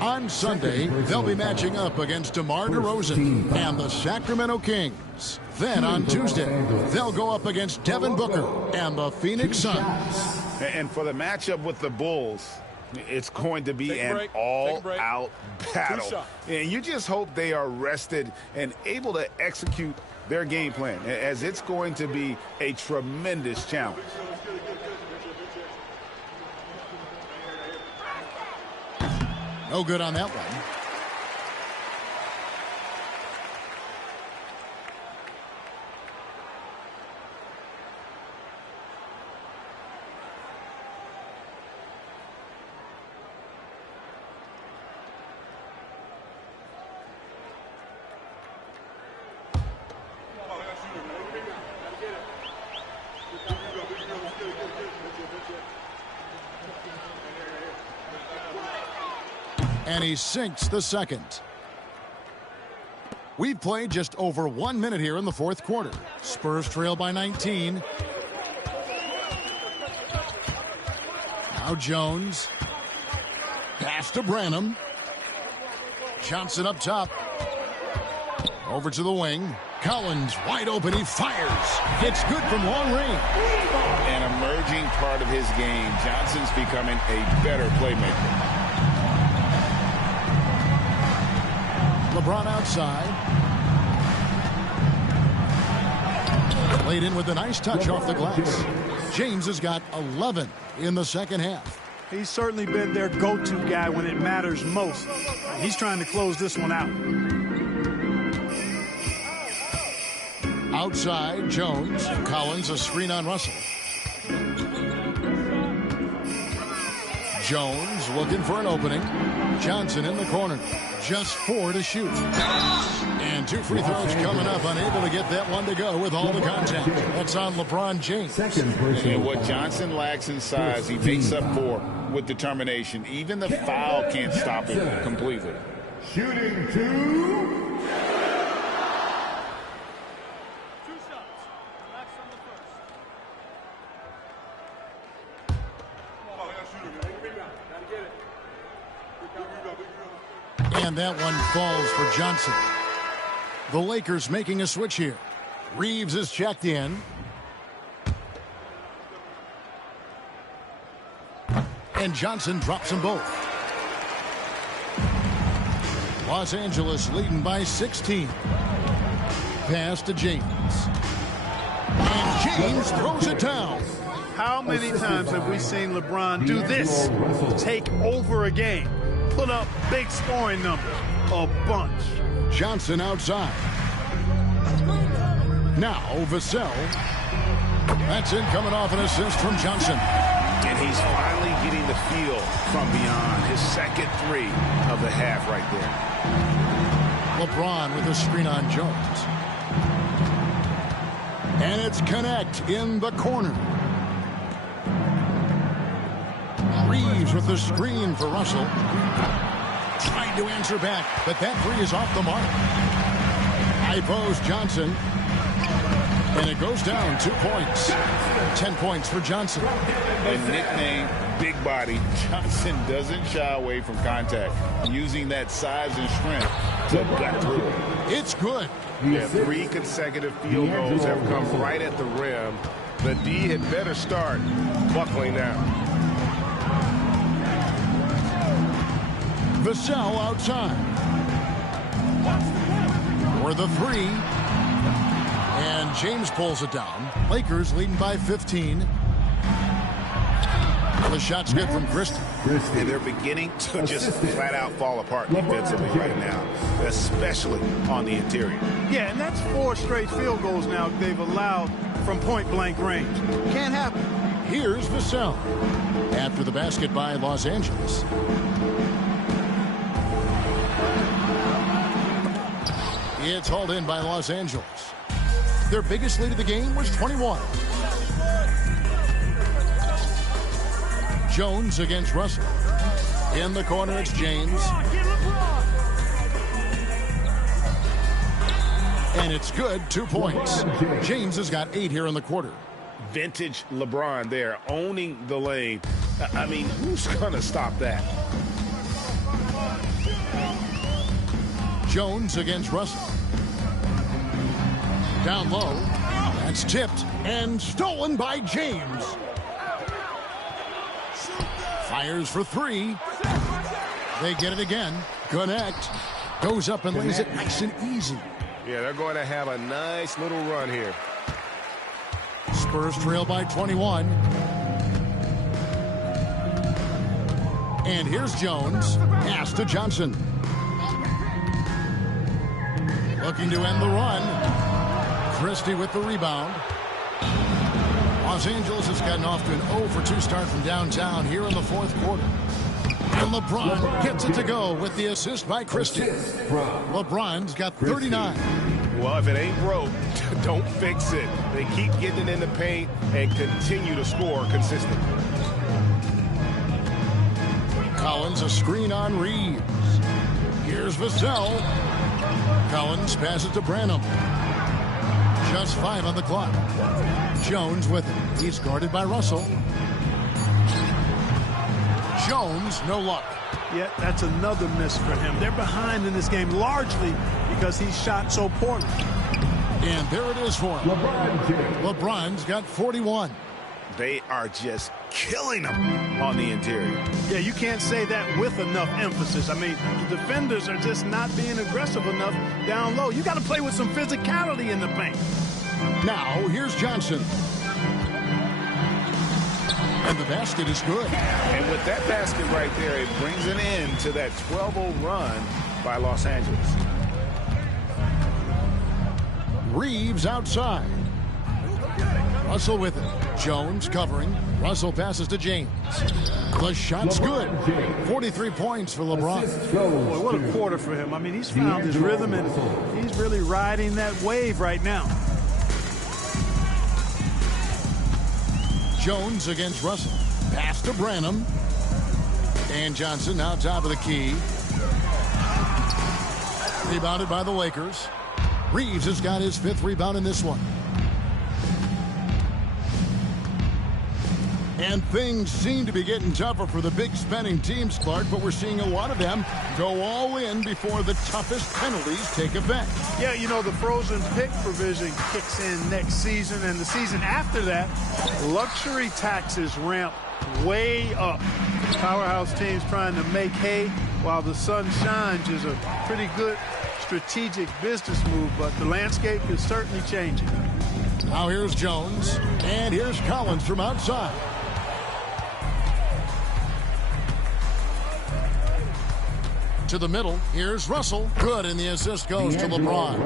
On Sunday, they'll be matching up against DeMar DeRozan and the Sacramento Kings. Then on Tuesday, they'll go up against Devin Booker and the Phoenix Suns. And for the matchup with the Bulls, it's going to be an all-out battle. And you just hope they are rested and able to execute their game plan, as it's going to be a tremendous challenge. No good on that one. And he sinks the second. We've played just over 1 minute here in the fourth quarter. Spurs trail by 19. Now Jones. Pass to Branham. Johnson up top. Over to the wing. Collins wide open. He fires. It's good from long range. An emerging part of his game. Johnson's becoming a better playmaker. LeBron outside. Laid in with a nice touch off the glass. James has got 11 in the second half. He's certainly been their go-to guy when it matters most. He's trying to close this one out. Outside, Jones. Collins, a screen on Russell. Jones looking for an opening. Johnson in the corner. Just 4 to shoot. And 2 free throws coming up. Unable to get that one to go with all the contact. That's on LeBron James. And what Johnson lacks in size, he makes up for with determination. Even the foul can't stop him completely. Shooting 2. And that one falls for Johnson. The Lakers making a switch here. Reeves is checked in. And Johnson drops them both. Los Angeles leading by 16. Pass to James. And James throws it down. How many times have we seen LeBron do this? Take over a game. Put up big scoring numbers. A bunch. Johnson outside. Now Vassell. That's in, coming off an assist from Johnson. And he's finally getting the feel from beyond. His second 3 of the half right there. LeBron with a screen on Jones. And it's Connect in the corner. Reeves with the screen for Russell. Trying to answer back, but that 3 is off the mark. High post Johnson. And it goes down 2 points. 10 points for Johnson. A nickname, Big Body. Johnson doesn't shy away from contact, using that size and strength to gut through. It's good. Yeah, 3 consecutive field goals have come right at the rim. The D had better start buckling down. Vassell outside. For the 3. And James pulls it down. Lakers leading by 15. The shot's good from Christie. And they're beginning to just flat out fall apart defensively right now, especially on the interior. Yeah, and that's 4 straight field goals now they've allowed from point-blank range. Can't happen. Here's Vassell. After the basket by Los Angeles. It's hauled in by Los Angeles. Their biggest lead of the game was 21. Jones against Russell. In the corner, it's James. And it's good, 2 points. James has got 8 here in the quarter. Vintage LeBron there, owning the lane. I mean, who's going to stop that? Jones against Russell. Down low. That's tipped and stolen by James. Fires for 3. They get it again. Connect. Goes up and lays it nice and easy. Yeah, they're going to have a nice little run here. Spurs trail by 21. And here's Jones. Pass to Johnson. Looking to end the run. Christie with the rebound. Los Angeles has gotten off to an 0-for-2 start from downtown here in the 4th quarter. And LeBron gets it to go with the assist by Christie. LeBron's got 39. Well, if it ain't broke, don't fix it. They keep getting it in the paint and continue to score consistently. Collins a screen on Reeves. Here's Vassell. Collins passes to Branham. Just 5 on the clock. Jones with it. He's guarded by Russell. Jones, no luck. Yeah, that's another miss for him. They're behind in this game largely because he shot so poorly. And there it is for him. LeBron's got 41. They are just killing them on the interior. Yeah, you can't say that with enough emphasis. I mean, the defenders are just not being aggressive enough down low. You got to play with some physicality in the paint. Now, here's Johnson. And the basket is good. And with that basket right there, it brings an end to that 12-0 run by Los Angeles. Reeves outside. Russell with it. Jones covering. Russell passes to James. The shot's good. 43 points for LeBron. Boy, what a quarter for him. I mean, he's found his rhythm, and he's really riding that wave right now. Jones against Russell. Pass to Branham. And Johnson now top of the key. Rebounded by the Lakers. Reeves has got his 5th rebound in this one. And things seem to be getting tougher for the big spending teams, Clark, but we're seeing a lot of them go all in before the toughest penalties take effect. Yeah, you know, the frozen pick provision kicks in next season, and the season after that, luxury taxes ramp way up. Powerhouse teams trying to make hay while the sun shines is a pretty good strategic business move, but the landscape is certainly changing. Now here's Jones, and here's Collins from outside. To the middle, here's Russell. Good, and the assist goes to LeBron.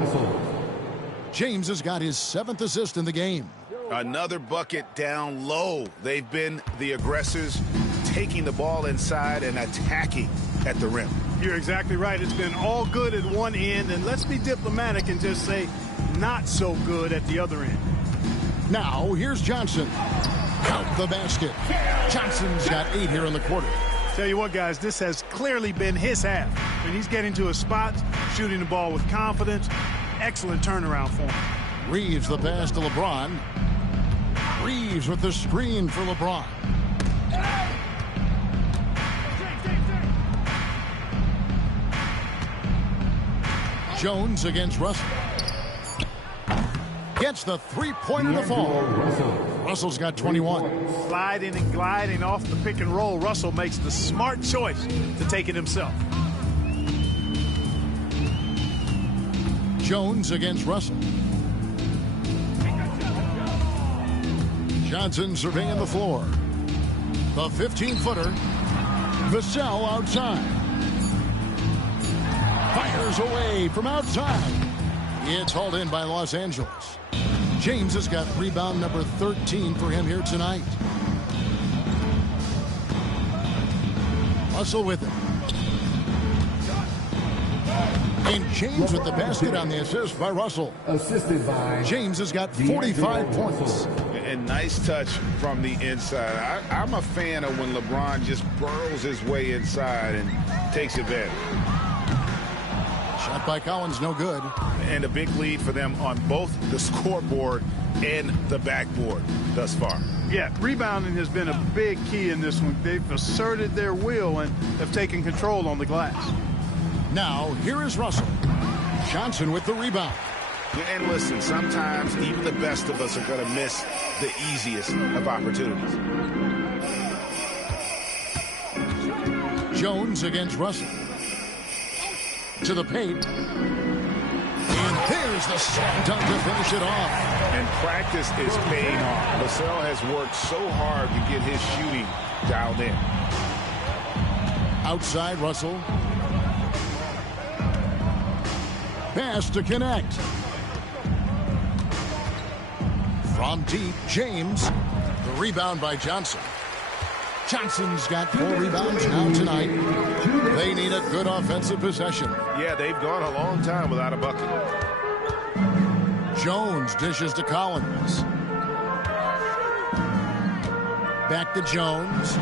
James has got his 7th assist in the game. Another bucket down low. They've been the aggressors, taking the ball inside and attacking at the rim. You're exactly right. It's been all good at one end, and let's be diplomatic and just say not so good at the other end. Now, here's Johnson. Out the basket. Johnson's got 8 here in the quarter. Tell you what, guys, this has clearly been his half. And he's getting to his spots, shooting the ball with confidence. Excellent turnaround for him. Reeves the pass to LeBron. Reeves with the screen for LeBron. Jones against Russell. Gets the 3-pointer to fall. Russell's got 21. Sliding and gliding off the pick and roll. Russell makes the smart choice to take it himself. Jones against Russell. Johnson surveying the floor. The 15-footer. Vassell outside. Fires away from outside. It's hauled in by Los Angeles. James has got rebound number 13 for him here tonight. Russell with it. And James with the basket on the assist by Russell. Assisted by James has got 45 points. And nice touch from the inside. I'm a fan of when LeBron just burrows his way inside and takes advantage. Shot by Collins, no good. And a big lead for them on both the scoreboard and the backboard thus far. Yeah, rebounding has been a big key in this one. They've asserted their will and have taken control on the glass. Now, here is Russell. Johnson with the rebound. And listen, sometimes even the best of us are going to miss the easiest of opportunities. Jones against Russell. To the paint. And there's the slam dunk to finish it off. And practice is paying off. Vassell has worked so hard to get his shooting dialed in. Outside Russell. Pass to connect. From deep, James. The rebound by Johnson. Johnson's got 4 rebounds now tonight. They need a good offensive possession. Yeah, they've gone a long time without a bucket. Jones dishes to Collins. Back to Jones.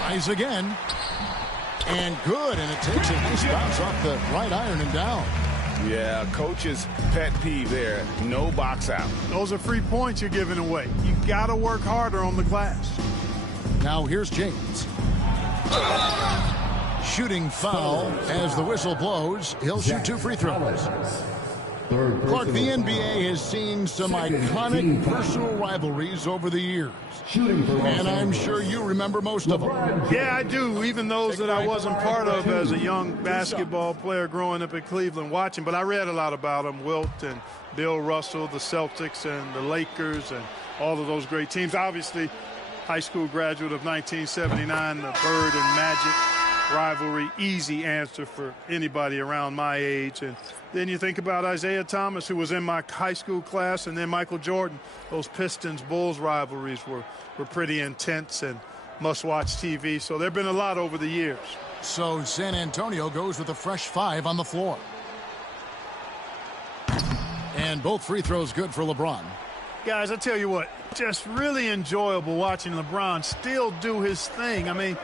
Tries again. And good, and it takes a nice bounce off the right iron and down. Yeah, coach's pet peeve there. No box out. Those are free points you're giving away. You got to work harder on the glass. Now here's James. Shooting foul as the whistle blows. He'll shoot 2 free throws. Clark, the NBA has seen some iconic personal rivalries over the years. And I'm sure you remember most of them. Yeah, I do, even those that I wasn't part of as a young basketball player growing up in Cleveland watching. But I read a lot about them, Wilt and Bill Russell, the Celtics and the Lakers and all of those great teams. Obviously, high school graduate of 1979, the Bird and Magic. rivalry, easy answer for anybody around my age. And then you think about Isaiah Thomas, who was in my high school class, and then Michael Jordan. Those Pistons-Bulls rivalries were pretty intense and must-watch TV. So there have been a lot over the years. So San Antonio goes with a fresh 5 on the floor. And both free throws good for LeBron. Guys, I tell you what, just really enjoyable watching LeBron still do his thing. I mean,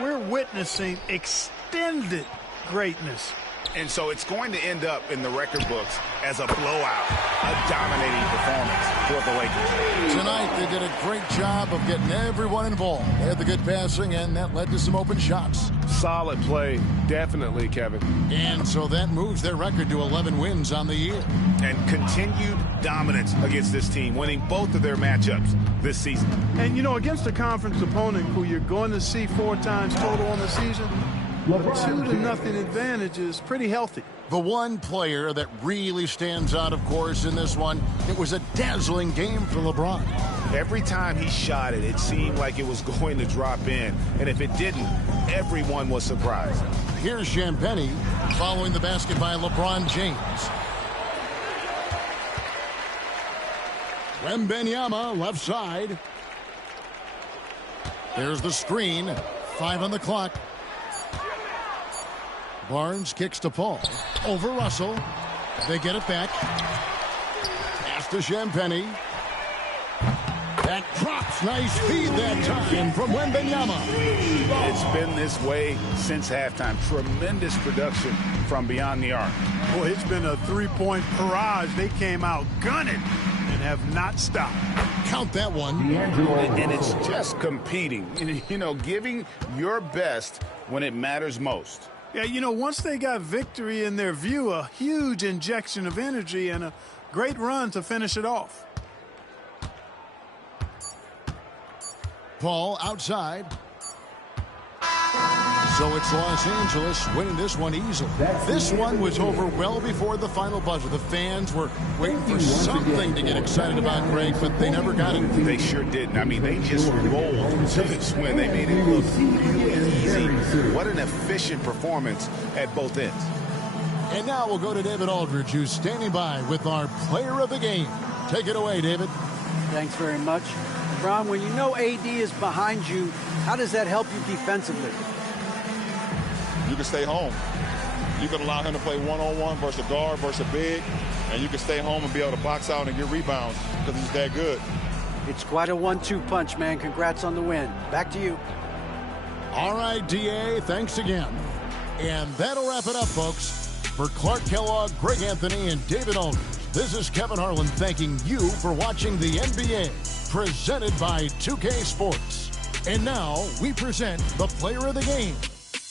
we're witnessing extended greatness. And so it's going to end up in the record books as a blowout, a dominating performance for the Lakers. Tonight, they did a great job of getting everyone involved. They had the good passing, and that led to some open shots. Solid play, definitely, Kevin. And so that moves their record to 11 wins on the year. And continued dominance against this team, winning both of their matchups this season. And, you know, against a conference opponent who you're going to see 4 times total on the season, a 2-0 advantage is pretty healthy. The one player that really stands out, of course, in this one, it was a dazzling game for LeBron. Every time he shot it, it seemed like it was going to drop in. And if it didn't, everyone was surprised. Here's Champagny following the basket by LeBron James. Wembanyama left side. There's the screen. 5 on the clock. Barnes kicks to Paul. Over Russell. They get it back. Pass to Champagny. That drops. Nice feed that time from Wembanyama. It's been this way since halftime. Tremendous production from beyond the arc. Boy, it's been a 3-point barrage. They came out gunning and have not stopped. Count that one. And it's just competing. You know, giving your best when it matters most. Yeah, you know, once they got victory in their view, a huge injection of energy and a great run to finish it off. Paul outside. So it's Los Angeles winning this one easily. This one was over well before the final buzzer. The fans were waiting for something to get excited about, Greg, but they never got it. They sure didn't. I mean, they just rolled to this win. They made it look really easy. What an efficient performance at both ends. And now we'll go to David Aldridge, who's standing by with our player of the game. Take it away, David. Thanks very much. LeBron, when you know AD is behind you, how does that help you defensively? You can stay home. You can allow him to play one-on-one versus a guard versus a big, and you can stay home and be able to box out and get rebounds because he's that good. It's quite a 1-2 punch, man. Congrats on the win. Back to you. All right, DA, thanks again. And that'll wrap it up, folks. For Clark Kellogg, Greg Anthony, and David Aldridge, this is Kevin Harlan thanking you for watching the NBA, presented by 2K Sports. And now we present the player of the game.